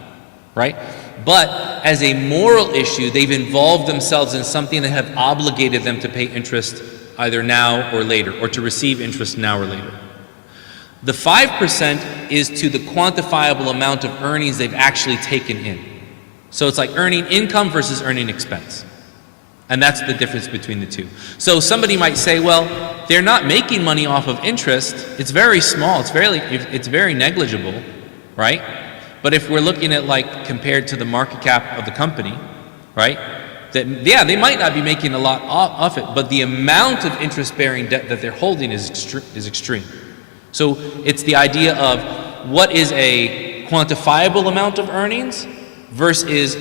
right? But as a moral issue, they've involved themselves in something that have obligated them to pay interest either now or later, or to receive interest now or later. The 5% is to the quantifiable amount of earnings they've actually taken in. So it's like earning income versus earning expense. And that's the difference between the two. So somebody might say, well, they're not making money off of interest. It's very small. It's very negligible. right? But if we're looking at like compared to the market cap of the company, right? That, yeah, they might not be making a lot off it, but the amount of interest-bearing debt that they're holding is extreme. So it's the idea of what is a quantifiable amount of earnings versus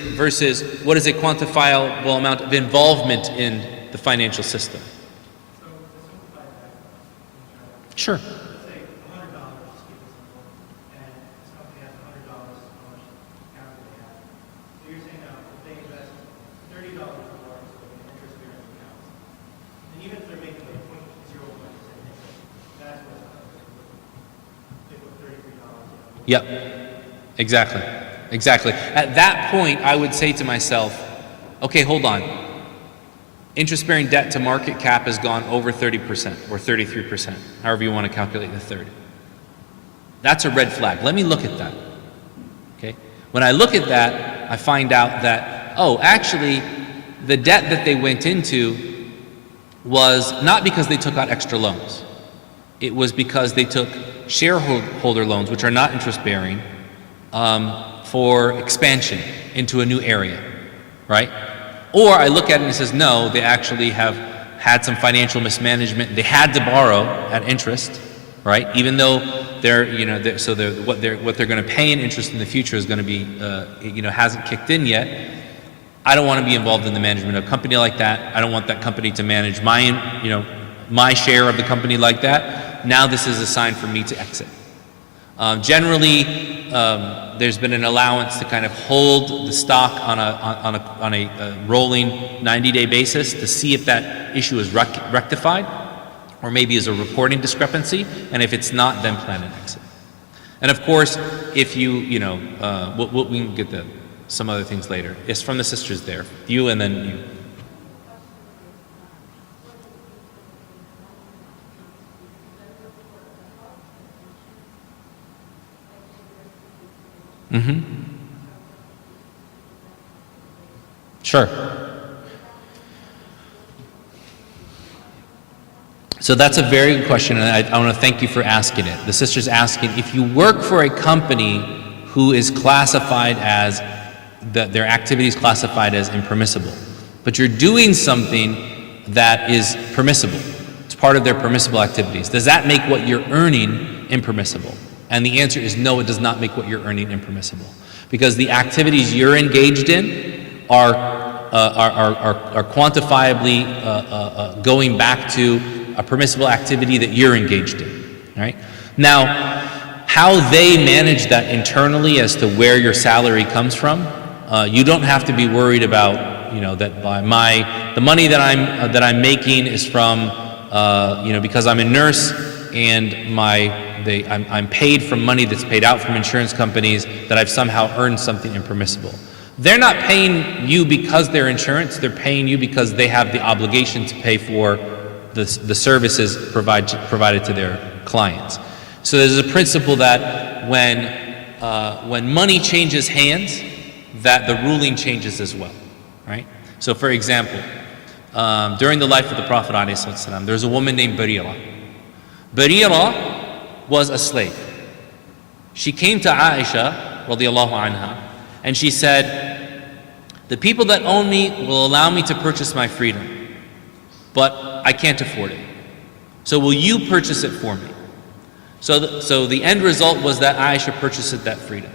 what is a quantifiable amount of involvement in the financial system. So to simplify that, Sure. let's say $100, just keep it simple, and this company has $100, how much capital they have. So you're saying now, if they invest $30 more into an interest-bearing account, and even if they're making like 0.01% interest, that's what's they put $33 in. Yep. Exactly. At that point, I would say to myself, okay, hold on. Interest-bearing debt to market cap has gone over 30% or 33%, however you want to calculate the third. That's a red flag. Let me look at that. Okay? When I look at that, I find out that, oh, actually, the debt that they went into was not because they took out extra loans. It was because they took shareholder loans, which are not interest-bearing, for expansion into a new area, right? Or I look at it and it says, no, they actually have had some financial mismanagement. They had to borrow at interest, right? Even though what they're going to pay in interest in the future is going to be, hasn't kicked in yet. I don't want to be involved in the management of a company like that. I don't want that company to manage my share of the company like that. Now this is a sign for me to exit. Generally, there's been an allowance to kind of hold the stock on a rolling 90-day basis to see if that issue is rectified, or maybe is a reporting discrepancy, and if it's not, then plan an exit. And of course, if we can get some other things later. Yes, from the sisters there. You and then you. Mm-hmm. Sure. So that's a very good question, and I want to thank you for asking it. The sister's asking, if you work for a company who is classified as, their activity is classified as impermissible, but you're doing something that is permissible, it's part of their permissible activities, does that make what you're earning impermissible? And the answer is no, it does not make what you're earning impermissible. Because the activities you're engaged in are quantifiably going back to a permissible activity that you're engaged in. Right? Now, how they manage that internally as to where your salary comes from, you don't have to be worried about, that the money that I'm making is from, because I'm a nurse and I'm paid from money that's paid out from insurance companies, that I've somehow earned something impermissible. They're not paying you because they're insurance, they're paying you because they have the obligation to pay for the services provided to their clients. So there's a principle that when money changes hands, that the ruling changes as well, right? So for example, during the life of the Prophet ﷺ, there's a woman named Barira. Barira was a slave. She came to Aisha radiallahu anha and she said, the people that own me will allow me to purchase my freedom, but I can't afford it. So will you purchase it for me? So the end result was that Aisha purchased that freedom.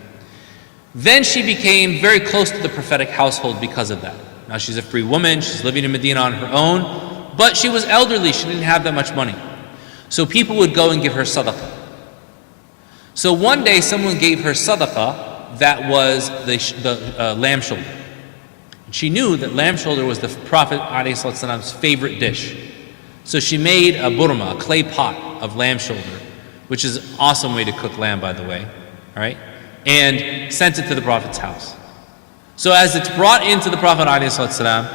Then she became very close to the prophetic household because of that. Now she's a free woman, she's living in Medina on her own, but she was elderly, she didn't have that much money. So people would go and give her sadaqah. So one day someone gave her sadaqah that was the lamb shoulder. She knew that lamb shoulder was the Prophet ﷺ's favorite dish. So she made a burma, a clay pot of lamb shoulder, which is an awesome way to cook lamb, by the way, all right? And sent it to the Prophet's house. So as it's brought into the Prophet ﷺ,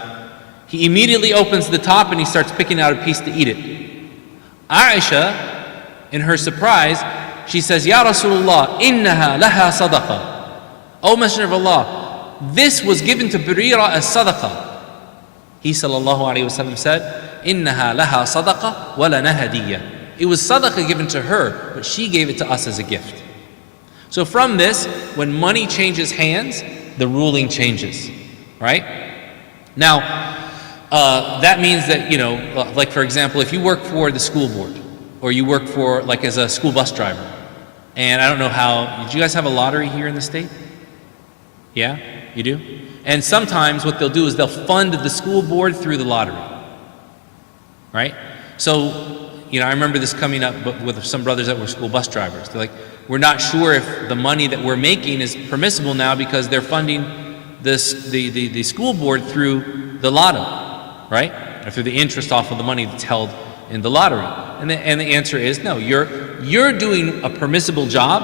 he immediately opens the top and he starts picking out a piece to eat it. Aisha, in her surprise, she says, Ya Rasulullah, innaha laha sadaqah. O Messenger of Allah, this was given to Barira as sadaqah. He sallallahu alayhi wasallam said, innaha laha sadaqah wa lana hadiyya. It was sadaqah given to her, but she gave it to us as a gift. So from this, when money changes hands, the ruling changes, right? Now, that means that, like for example, if you work for the school board, or you work for, like as a school bus driver, and I don't know did you guys have a lottery here in the state? Yeah, you do? And sometimes what they'll do is they'll fund the school board through the lottery, right? So, I remember this coming up with some brothers that were school bus drivers. They're like, we're not sure if the money that we're making is permissible now because they're funding the school board through the lotto, right? Or through the interest off of the money that's held in the lottery. And the answer is no, you're doing a permissible job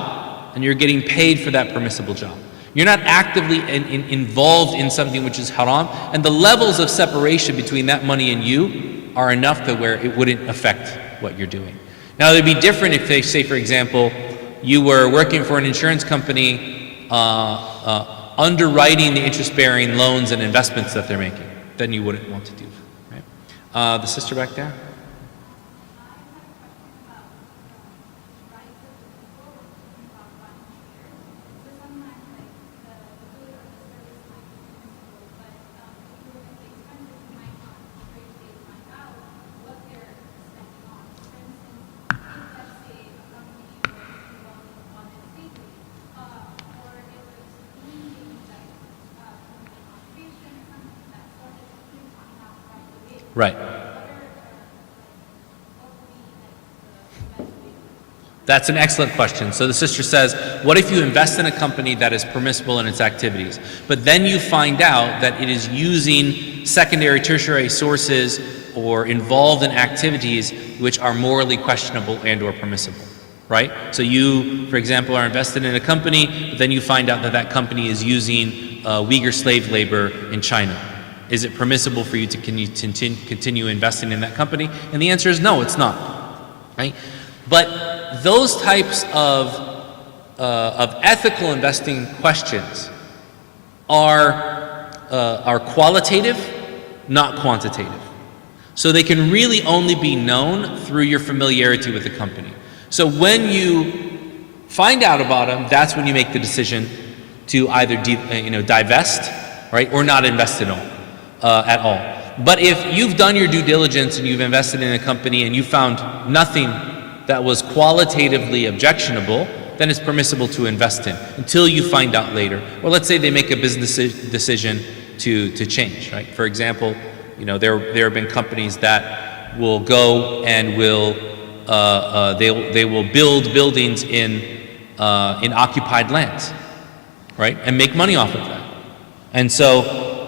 and you're getting paid for that permissible job. You're not actively involved in something which is haram, and the levels of separation between that money and you are enough to where it wouldn't affect what you're doing. Now, it'd be different if they say, for example, you were working for an insurance company underwriting the interest-bearing loans and investments that they're making. Then you wouldn't want to do, right? The sister back there? Right. That's an excellent question. So the sister says, what if you invest in a company that is permissible in its activities, but then you find out that it is using secondary, tertiary sources or involved in activities which are morally questionable and or permissible, right? So you, for example, are invested in a company, but then you find out that that company is using Uyghur slave labor in China. Is it permissible for you to continue investing in that company? And the answer is no, it's not, right? But those types of ethical investing questions are qualitative, not quantitative. So they can really only be known through your familiarity with the company. So when you find out about them, that's when you make the decision to either divest, right, or not invest at all. But if you've done your due diligence and you've invested in a company and you found nothing that was qualitatively objectionable, then it's permissible to invest in until you find out later. Or let's say they make a business decision to change, right? For example, there have been companies that will go and they will build buildings in occupied lands, right, and make money off of that. And so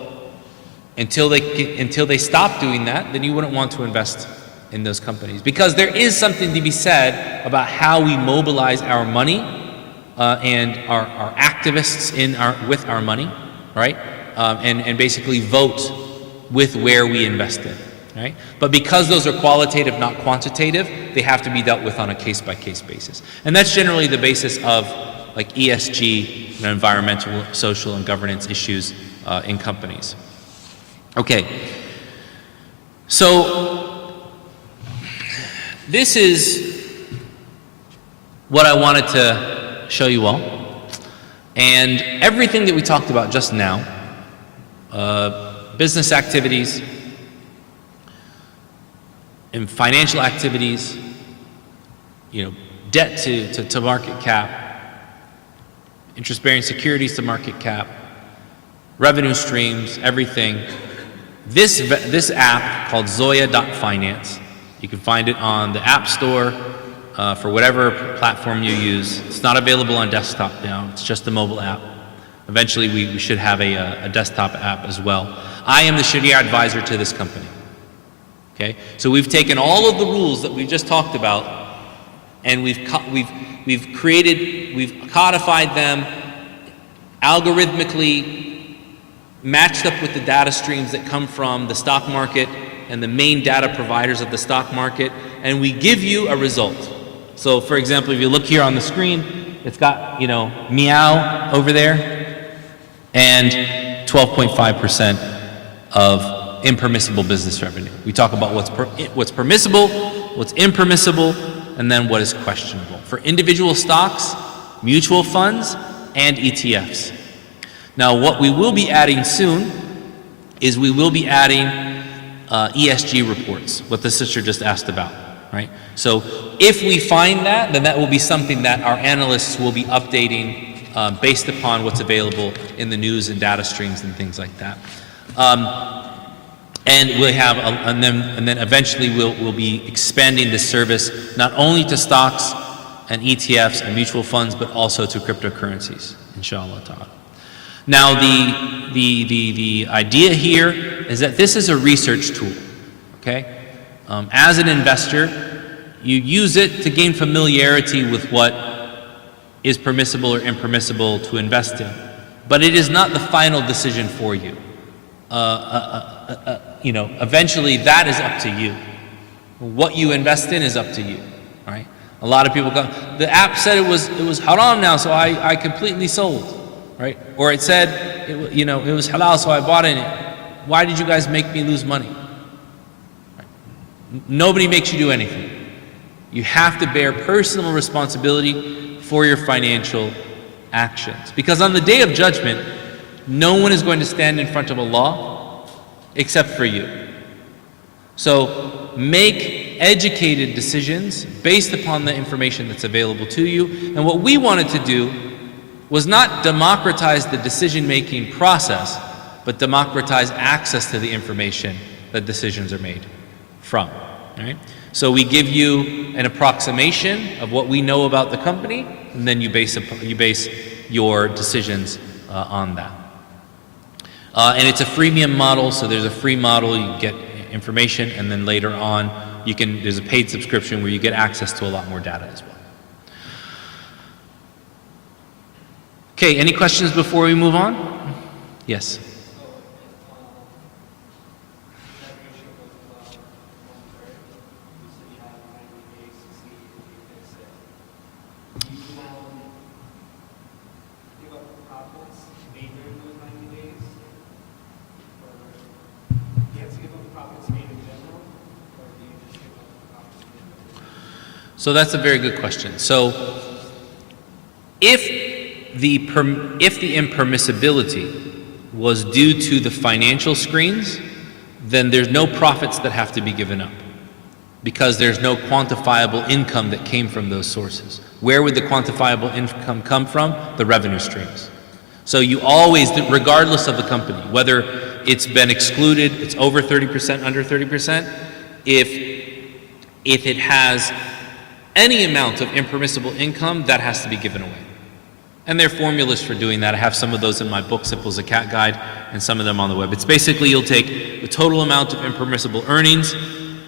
until they stop doing that, then you wouldn't want to invest in those companies, because there is something to be said about how we mobilize our money and our activists with our money, right? And basically vote with where we invest in, right? But because those are qualitative, not quantitative, they have to be dealt with on a case-by-case basis. And that's generally the basis of like ESG, environmental, social, and governance issues in companies. Okay, so this is what I wanted to show you all. And everything that we talked about just now, business activities and financial activities, debt to market cap, interest-bearing securities to market cap, revenue streams, everything. This app called Zoya.finance, you can find it on the App Store for whatever platform you use. It's not available on desktop now, it's just a mobile app. Eventually we should have a desktop app as well. I am the Sharia advisor to this company. Okay, so we've taken all of the rules that we've just talked about and we've codified them, algorithmically matched up with the data streams that come from the stock market and the main data providers of the stock market, and we give you a result. So for example, if you look here on the screen, it's got, meow over there and 12.5% of impermissible business revenue. We talk about what's permissible, what's impermissible, and then what is questionable. For individual stocks, mutual funds, and ETFs. Now, what we will be adding soon is we will be adding ESG reports, what the sister just asked about, right? So if we find that, then that will be something that our analysts will be updating based upon what's available in the news and data streams and things like that. And we'll have, and then eventually we'll be expanding this service not only to stocks and ETFs and mutual funds, but also to cryptocurrencies, inshallah ta'ala. Now, the idea here is that this is a research tool, okay? As an investor, you use it to gain familiarity with what is permissible or impermissible to invest in, but it is not the final decision for you. Eventually that is up to you. What you invest in is up to you, right? A lot of people go, the app said it was haram now, so I completely sold. Right? Or it said, it was halal, so I bought in it. Why did you guys make me lose money? Right? Nobody makes you do anything. You have to bear personal responsibility for your financial actions. Because on the day of judgment, no one is going to stand in front of Allah except for you. So make educated decisions based upon the information that's available to you. And what we wanted to do was not democratize the decision-making process, but democratize access to the information that decisions are made from. Right? So we give you an approximation of what we know about the company, and then you base your decisions on that. And it's a freemium model, so there's a free model, you get information, and then later on there's a paid subscription where you get access to a lot more data as well. Okay, any questions before we move on? Yes. So that's a very good question. So if the impermissibility was due to the financial screens, then there's no profits that have to be given up because there's no quantifiable income that came from those sources. Where would the quantifiable income come from? The revenue streams. So you always, regardless of the company, whether it's been excluded, it's over 30%, under 30%, if it has any amount of impermissible income, that has to be given away. And there are formulas for doing that. I have some of those in my book, Simple Zakat Guide, and some of them on the web. It's basically you'll take the total amount of impermissible earnings,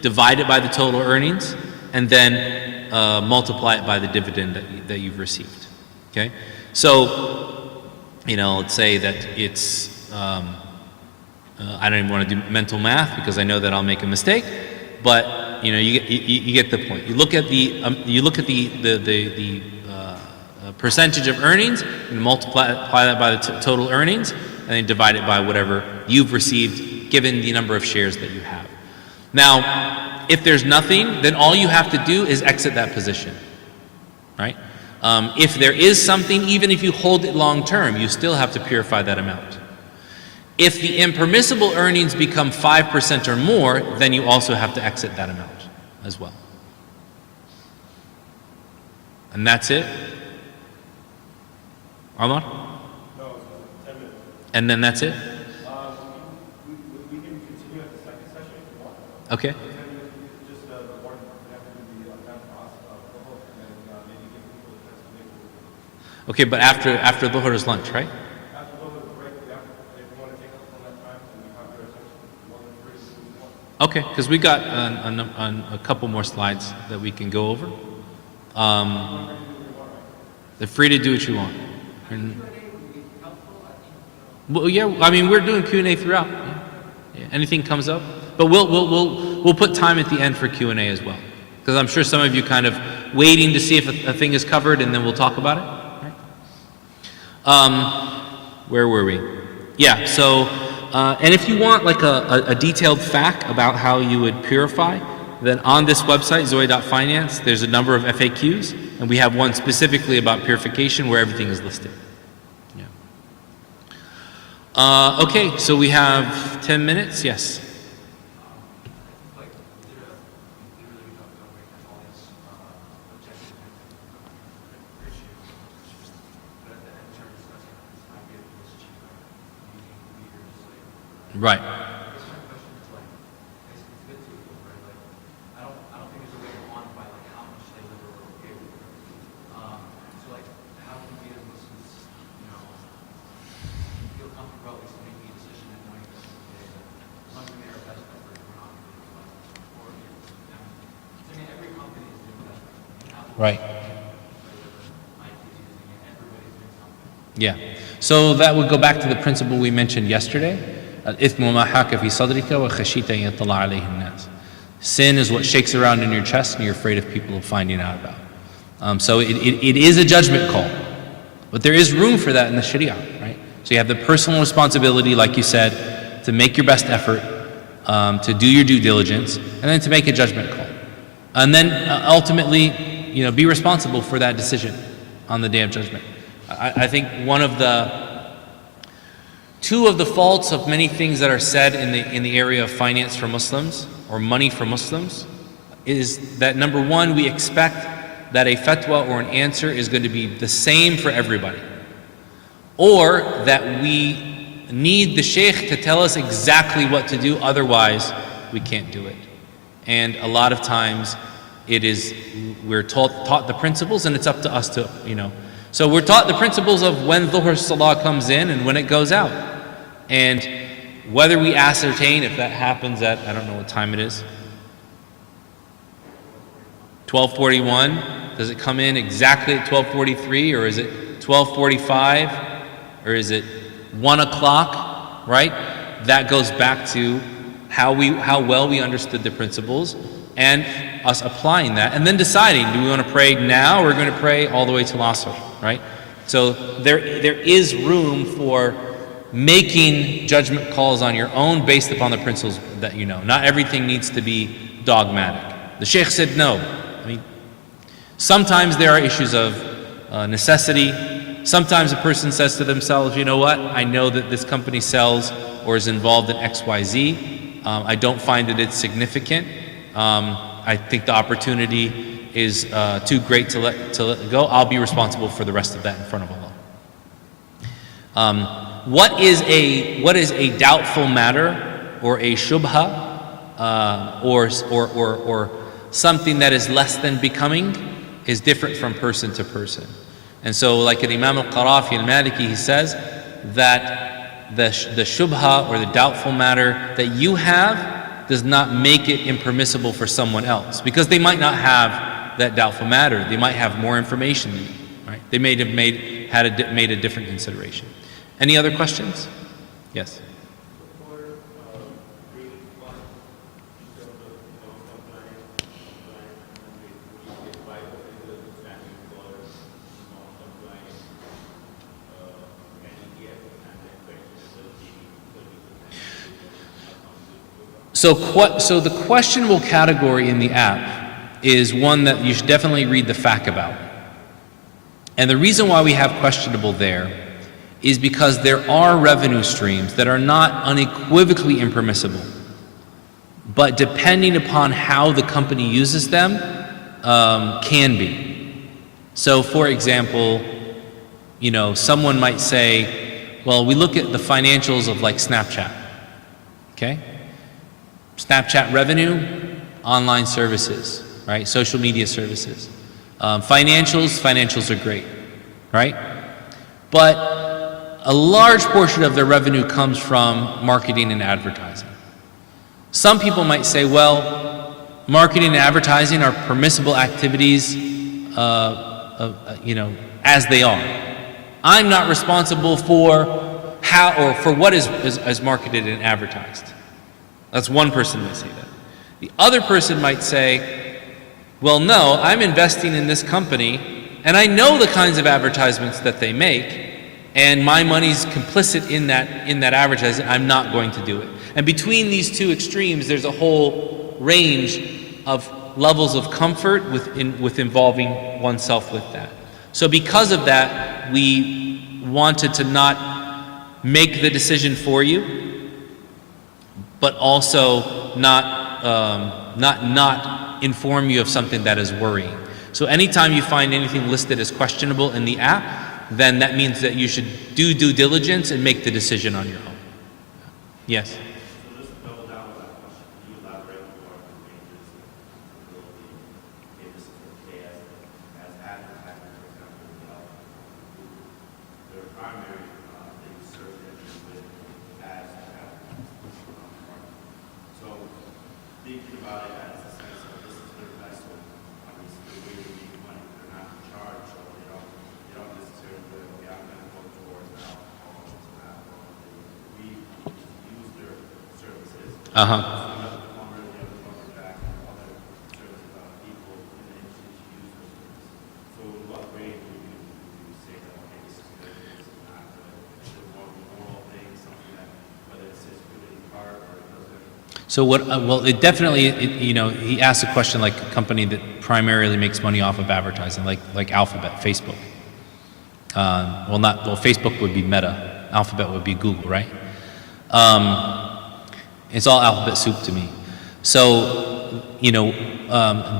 divide it by the total earnings, and then multiply it by the dividend that you've received. Okay? So, let's say that it's, I don't even want to do mental math because I know that I'll make a mistake, but you get the point. You look at the percentage of earnings and multiply that by the total earnings, and then divide it by whatever you've received given the number of shares that you have. Now, if there's nothing, then all you have to do is exit that position, right? If there is something, even if you hold it long term, you still have to purify that amount. If the impermissible earnings become 5% or more, then you also have to exit that amount as well. And that's it. Omar? No, 10 minutes. And then that's it? We can continue at the second session if you want. Okay. Just the one after the process of the book, and then maybe give people a chance to make. Okay, but after Dhuhr is lunch, right? After the break, if you want to take up some of that time, and we have your attention, 1 3 2 1. Okay, because we got a couple more slides that we can go over. They're free to do what you want. Well, yeah, I mean, we're doing Q&A throughout. Yeah. Anything comes up, but we'll put time at the end for Q&A as well, because I'm sure some of you kind of waiting to see if a thing is covered, and then we'll talk about it. Right? Where were we? Yeah. So, and if you want like a detailed fact about how you would purify, then on this website, Zoe.finance, there's a number of FAQs. and we have one specifically about purification where everything is listed. Yeah. Okay, so we have 10 minutes. Yes. Right. Right. Yeah. So that would go back to the principle we mentioned yesterday. Sin is what shakes around in your chest and you're afraid of people finding out about. So it is a judgment call. But there is room for that in the Sharia, right? So you have the personal responsibility, like you said, to make your best effort, to do your due diligence, and then to make a judgment call. And then ultimately, be responsible for that decision on the Day of Judgment. I think two of the faults of many things that are said in the area of finance for Muslims, or money for Muslims, is that number one, we expect that a fatwa or an answer is going to be the same for everybody. Or that we need the sheikh to tell us exactly what to do, otherwise we can't do it. And a lot of times we're taught the principles, and it's up to us to, So we're taught the principles of when Dhuhr Salah comes in and when it goes out. And whether we ascertain if that happens at, I don't know what time it is, 12:41, does it come in exactly at 12:43, or is it 12:45, or is it 1 o'clock, right? That goes back to how well we understood the principles and us applying that, and then deciding, do we want to pray now or we're going to pray all the way till Asr, right? So there is room for making judgment calls on your own based upon the principles that you know. Not everything needs to be dogmatic. The Sheikh said no. Sometimes there are issues of necessity. Sometimes a person says to themselves, you know what, I know that this company sells or is involved in XYZ. I don't find that it's significant. I think the opportunity is too great to let go. I'll be responsible for the rest of that in front of Allah. What is a doubtful matter, or a shubha, or something that is less than becoming, is different from person to person. And so, like Imam al-Qarafi al-Maliki, he says that the shubha, or the doubtful matter that you have, does not make it impermissible for someone else, because they might not have that doubtful matter. They might have more information than you, right? They may have made a different consideration. Any other questions? Yes. So the questionable category in the app is one that you should definitely read the FAQ about. And the reason why we have questionable there is because there are revenue streams that are not unequivocally impermissible, but depending upon how the company uses them, can be. So for example, someone might say, well, we look at the financials of like Snapchat, okay? Snapchat revenue, online services, right? Social media services. Financials are great, right? But a large portion of their revenue comes from marketing and advertising. Some people might say, well, marketing and advertising are permissible activities, as they are. I'm not responsible for how or for what is marketed and advertised. That's one person might say that. The other person might say, well, no, I'm investing in this company, and I know the kinds of advertisements that they make, and my money's complicit in that advertising. I'm not going to do it. And between these two extremes, there's a whole range of levels of comfort with involving oneself with that. So because of that, we wanted to not make the decision for you, but also not inform you of something that is worrying. So anytime you find anything listed as questionable in the app, then that means that you should do due diligence and make the decision on your own. Yes? So just to double down on that question, can you elaborate more on the ranges and maybe this is okay as advertising, for example, their primary search engine with ads and advertising. So thinking about it as a sense of this is their vessel, obviously the way they make money, they're not in charge, so they don't necessarily go, okay, I'm going to go towards alcohol, to that, we use their services. Uh-huh. Another plumber, the other plumber back, other service people in the industry to use their services. So in what way would you say that, okay, this is good, this is not good? Is it more of a moral thing, something that, whether it says good in part or it doesn't? So well, it definitely, he asked a question like a company that primarily makes money off of advertising, like Alphabet, Facebook. Facebook would be Meta. Alphabet would be Google, right? It's all alphabet soup to me. So,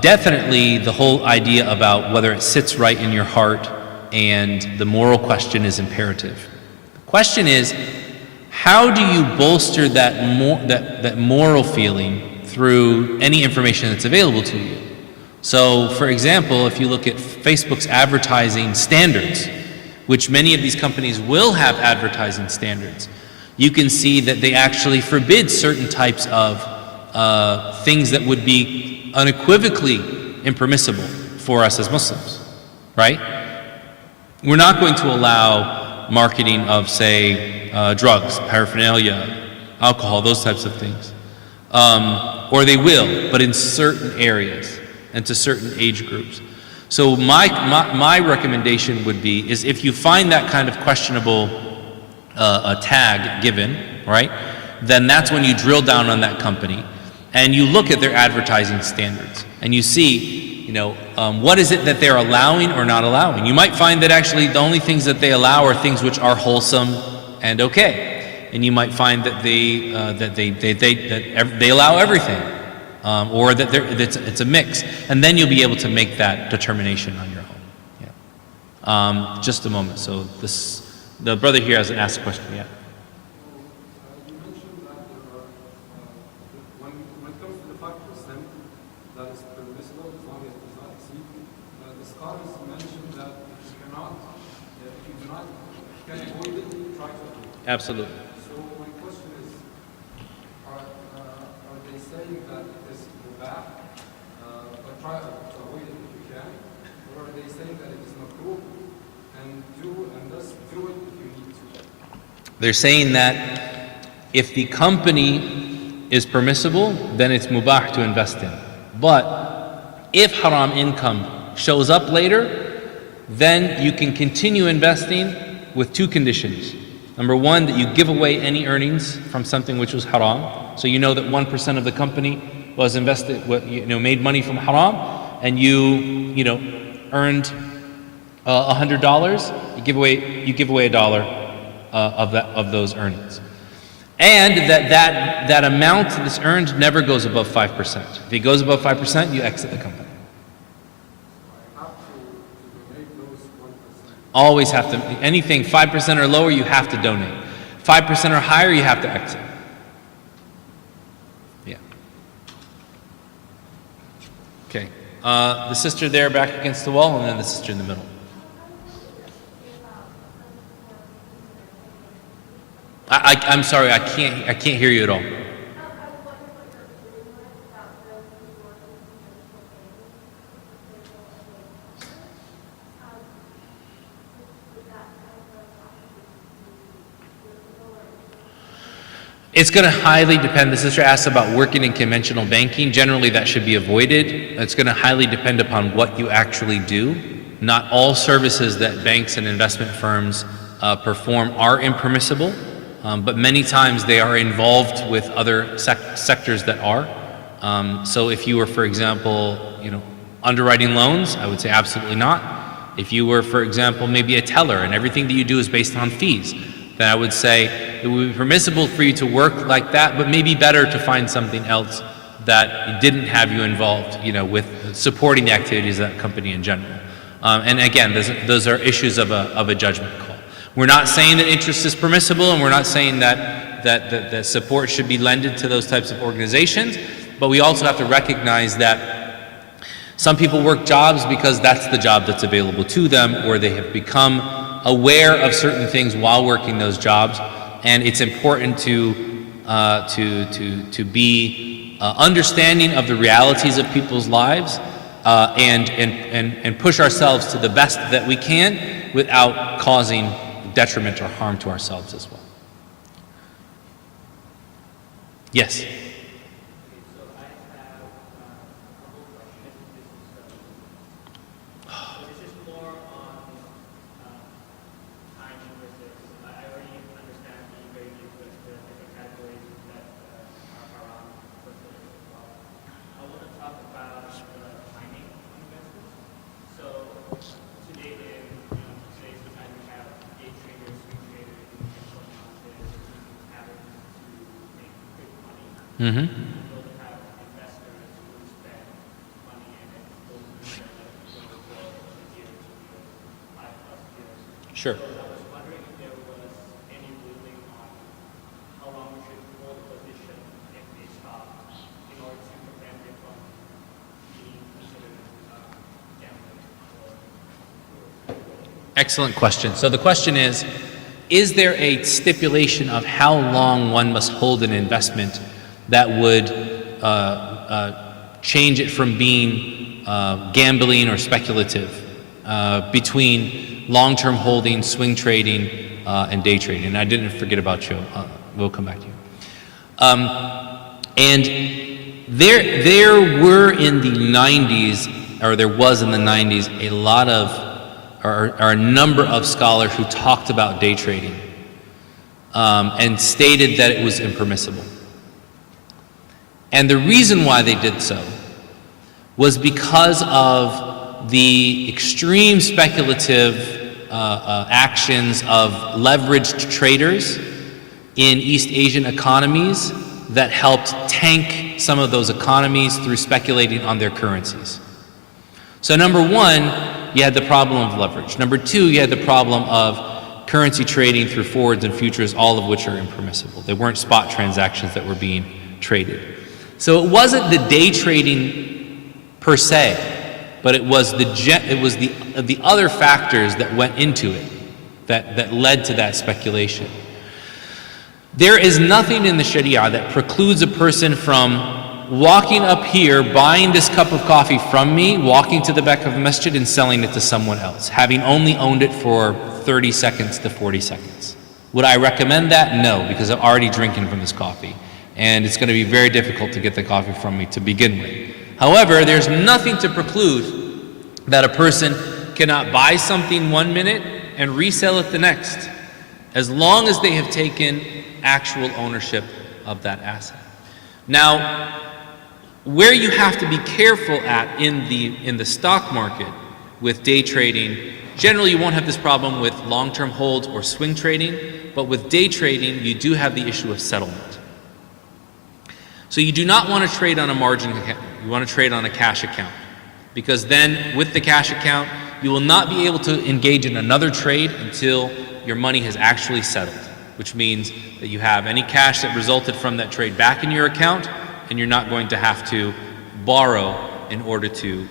definitely the whole idea about whether it sits right in your heart and the moral question is imperative. The question is, how do you bolster that moral feeling through any information that's available to you? So, for example, if you look at Facebook's advertising standards, which many of these companies will have advertising standards, you can see that they actually forbid certain types of things that would be unequivocally impermissible for us as Muslims, right? We're not going to allow marketing of, say, drugs, paraphernalia, alcohol, those types of things. Or they will, but in certain areas and to certain age groups. So my recommendation would be is if you find that kind of questionable tag given, right, then that's when you drill down on that company and you look at their advertising standards and you see, what is it that they're allowing or not allowing. You might find that actually the only things that they allow are things which are wholesome and okay, and you might find that they allow everything, or that it's a mix, and then you'll be able to make that determination on your own. Yeah. Just a moment. So the brother here hasn't asked a question yet. You mentioned that when it comes to the 5% that is permissible as long as it does not exceed, the scholars mentioned that if you can avoid it, try to avoid it. Absolutely. So my question is, are they saying that it is mubah, but try to avoid it if you can, or are they saying that it is makruh and thus do it if you need to? They're saying that if the company is permissible, then it's mubah to invest in. But if haram income shows up later, then you can continue investing with two conditions. Number one, that you give away any earnings from something which was haram. So you know that 1% of the company was invested, made money from haram, and you earned $100. You give away $1 of those earnings, and that amount that's earned never goes above 5%. If it goes above 5%, you exit the company. I have to donate those 1%. Always have to. Anything 5% or lower, you have to donate. 5% or higher, you have to exit. Yeah. Okay. The sister there back against the wall, and then the sister in the middle. I'm sorry, I can't hear you at all. It's going to highly depend. The sister asked about working in conventional banking. Generally, that should be avoided. It's going to highly depend upon what you actually do. Not all services that banks and investment firms perform are impermissible, but many times they are involved with other sectors that are. So if you were, for example, underwriting loans, I would say absolutely not. If you were, for example, maybe a teller and everything that you do is based on fees, then I would say it would be permissible for you to work like that, but maybe better to find something else that didn't have you involved, with supporting the activities of that company in general. And again, those are issues of a judgment call. We're not saying that interest is permissible, and we're not saying that support should be lended to those types of organizations, but we also have to recognize that some people work jobs because that's the job that's available to them, or they have become aware of certain things while working those jobs, and it's important to be understanding of the realities of people's lives, and push ourselves to the best that we can without causing detriment or harm to ourselves as well. Yes. Mm-hmm. Sure. Excellent question. So the question is there a stipulation of how long one must hold an investment that would change it from being gambling or speculative between long-term holding, swing trading, and day trading? And I didn't forget about you. We'll come back to you. And there were in the 90s, or there was in the 90s, a lot of, or a number of scholars who talked about day trading and stated that it was impermissible. And the reason why they did so was because of the extreme speculative actions of leveraged traders in East Asian economies that helped tank some of those economies through speculating on their currencies. So number one, you had the problem of leverage. Number two, you had the problem of currency trading through forwards and futures, all of which are impermissible. They weren't spot transactions that were being traded. So it wasn't the day trading per se, but it was the other factors that went into it that led to that speculation. There is nothing in the Sharia that precludes a person from walking up here, buying this cup of coffee from me, walking to the back of the masjid and selling it to someone else, having only owned it for 30 seconds to 40 seconds. Would I recommend that? No, because I'm already drinking from this coffee, and it's going to be very difficult to get the coffee from me to begin with. However, there's nothing to preclude that a person cannot buy something 1 minute and resell it the next, as long as they have taken actual ownership of that asset. Now, where you have to be careful at in the stock market with day trading, generally you won't have this problem with long-term holds or swing trading, but with day trading you do have the issue of settlement. So you do not want to trade on a margin account, you want to trade on a cash account, because then with the cash account you will not be able to engage in another trade until your money has actually settled, which means that you have any cash that resulted from that trade back in your account, and you're not going to have to borrow in order to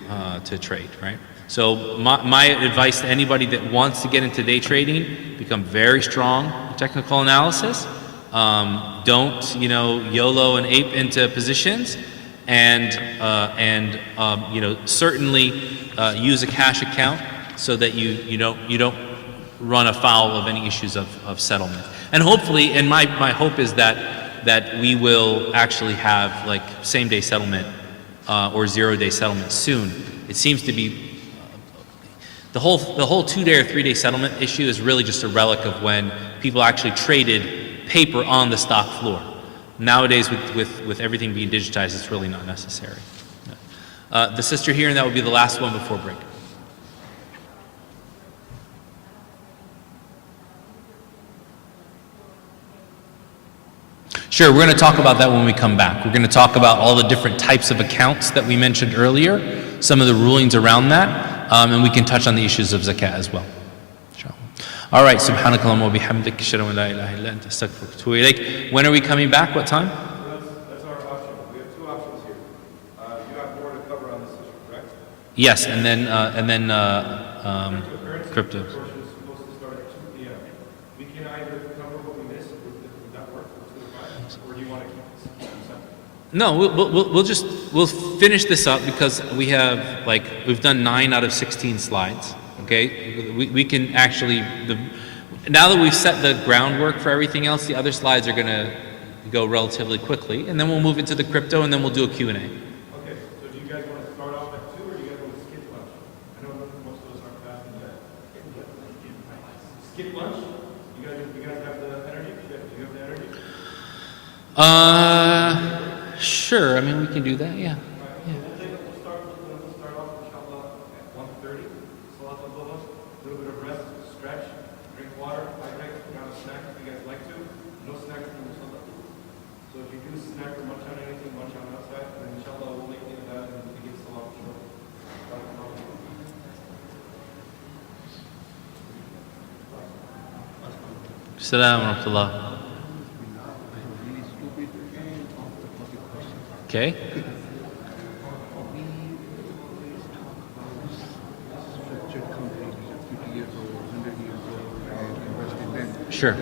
trade, right? So my advice to anybody that wants to get into day trading: become very strong in technical analysis. Don't YOLO and ape into positions, and certainly use a cash account so that you don't run afoul of any issues of settlement. And hopefully, and my hope is that we will actually have like same-day settlement or zero-day settlement soon. It seems to be the whole 2-day or 3-day settlement issue is really just a relic of when people actually traded paper on the stock floor. Nowadays, with everything being digitized, it's really not necessary. The sister here, and that will be the last one before break. Sure, we're going to talk about that when we come back. We're going to talk about all the different types of accounts that we mentioned earlier, some of the rulings around that, and we can touch on the issues of zakat as well. All right, subhanakallahumma wa bihamdik, ashhadu an la ilaha illa anta, astaghfiruka wa atubu ilaik. When are we coming back? What time? That's our option. We have two options here. You have more to cover on this issue, correct? Yes, and then crypto. Portion is supposed to start at 2 p.m. We can either cover what we missed with that work, or do you want to keep this separate? No, we'll finish this up because we've done 9 out of 16 slides. Okay, we can actually now that we've set the groundwork for everything else, the other slides are going to go relatively quickly, and then we'll move into the crypto, and then we'll do a Q&A. Okay, so do you guys want to start off at 2, or do you guys want to skip lunch? I know most of us aren't fasting yet. Skip lunch? You guys have the energy? Do you have the energy? Sure. I mean, we can do that. Yeah. We'll start off, inshallah, at 1:30. Salat al-Dhuhr, a little bit of rest, stretch, drink water, hydrate, grab a snack if you guys like to. No snacks in the Salat. So if you do snack or munch on anything, munch on outside, and then inshallah we'll make it that and we get Salat short. Assalamu alaikum. Okay. Sure.